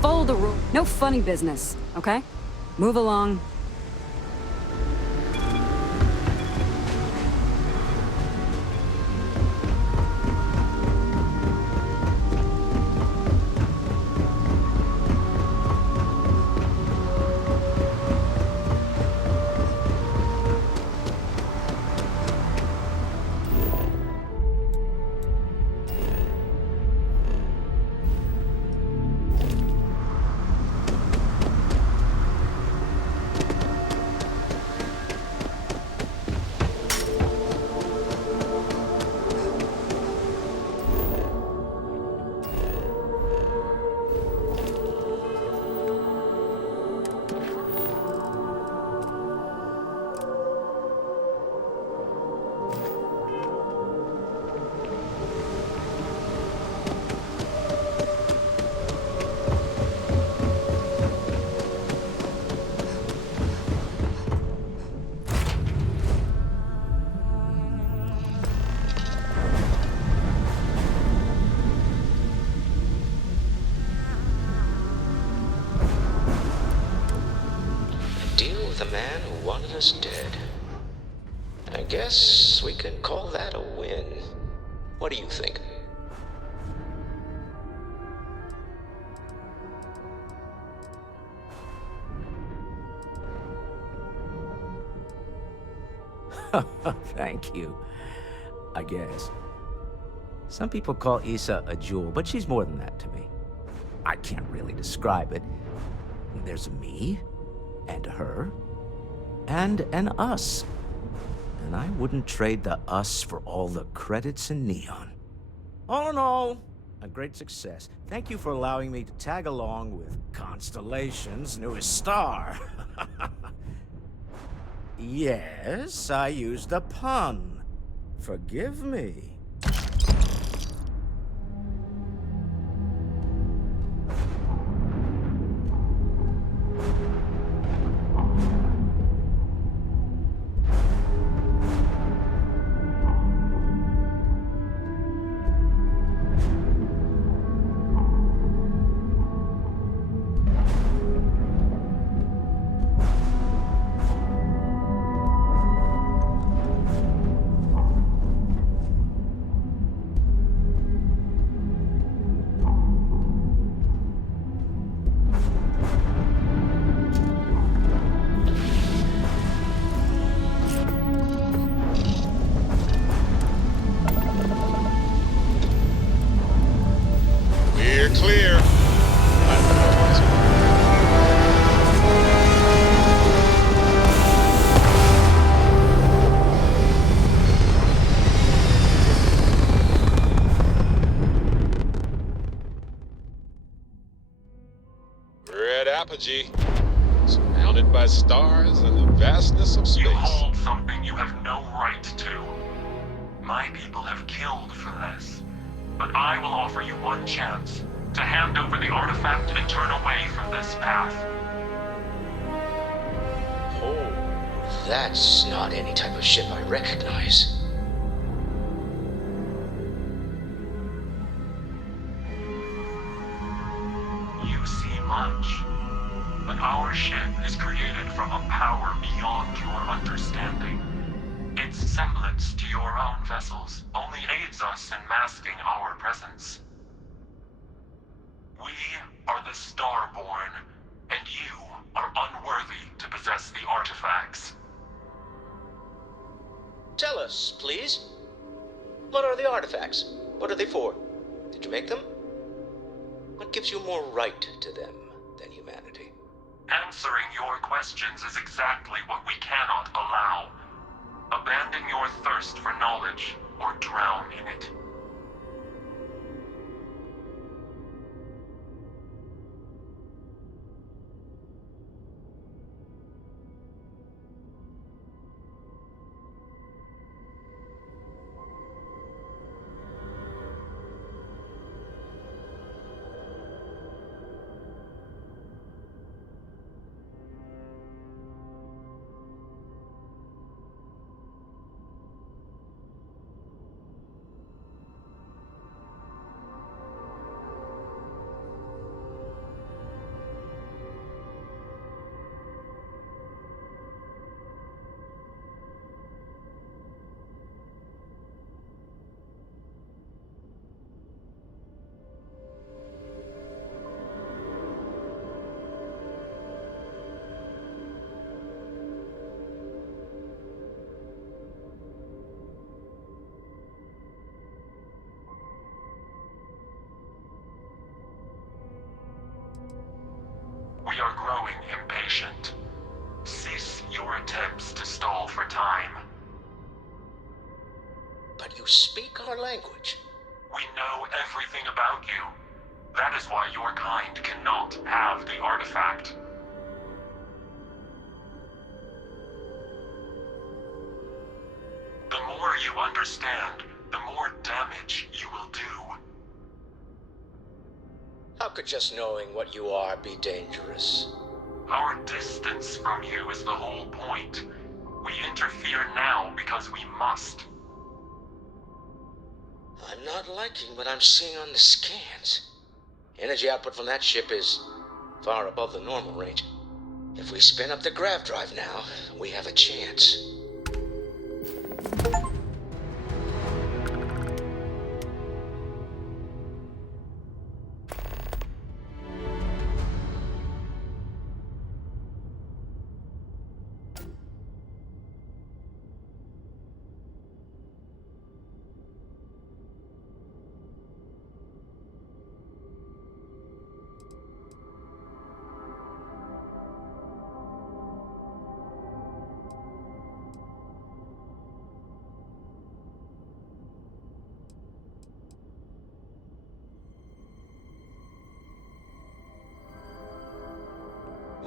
Follow the rule. No funny business, okay? Move along. The man who wanted us dead. I guess we can call that a win. What do you think? Thank you. I guess. Some people call Issa a jewel, but she's more than that to me. I can't really describe it. There's a me, and a her, and an us. And I wouldn't trade the us for all the credits in Neon. All in all, a great success. Thank you for allowing me to tag along with Constellation's newest star. Yes, I used a pun. Forgive me. We're clear. Red apogee, surrounded by stars and the vastness of space. You hold something you have no right to. My people have killed for this. But I will offer you one chance to hand over the artifact and turn away from this path. Oh, that's not any type of ship I recognize. You see much, but our ship is created from a power beyond your understanding. Its semblance to your own vessels only aids us in masking our presence. We are the Starborn, and you are unworthy to possess the artifacts. Tell us, please. What are the artifacts? What are they for? Did you make them? What gives you more right to them than humanity? Answering your questions is exactly what we cannot allow. Abandon your thirst for knowledge, or drown in it. We are growing impatient. Cease your attempts to stall for time. But you speak our language. We know everything about you. That is why your kind cannot have the artifact. The more you understand, the more damage you will do. How could just knowing what you are be dangerous? Our distance from you is the whole point. We interfere now because we must. I'm not liking what I'm seeing on the scans. Energy output from that ship is far above the normal range. If we spin up the grav drive now, we have a chance.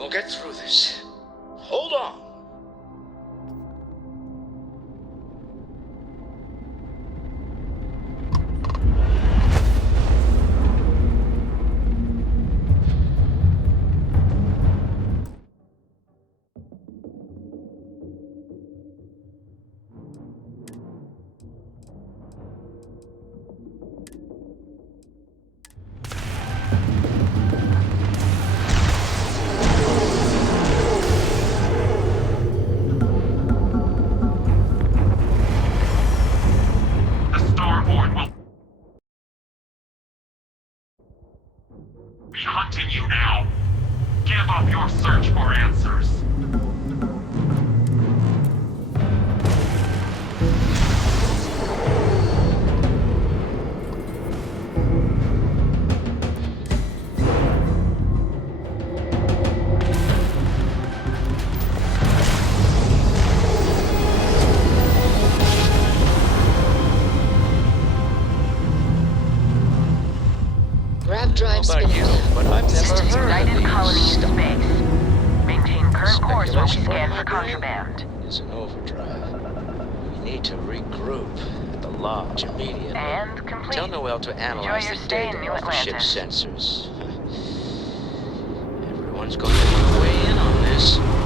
We'll get through this. Hold on. Hunting you now. Give up your search for answers. Drive about you, but I've never heard of United these. Colony in space. Maintain current course while we Speculation scan from for my contraband. brain is an overdrive. We need to regroup at the lodge immediately. And complete. Tell Noel to analyze Enjoy your the stay data in New off the ship's Atlantis. sensors. Everyone's going to want to weigh in on this.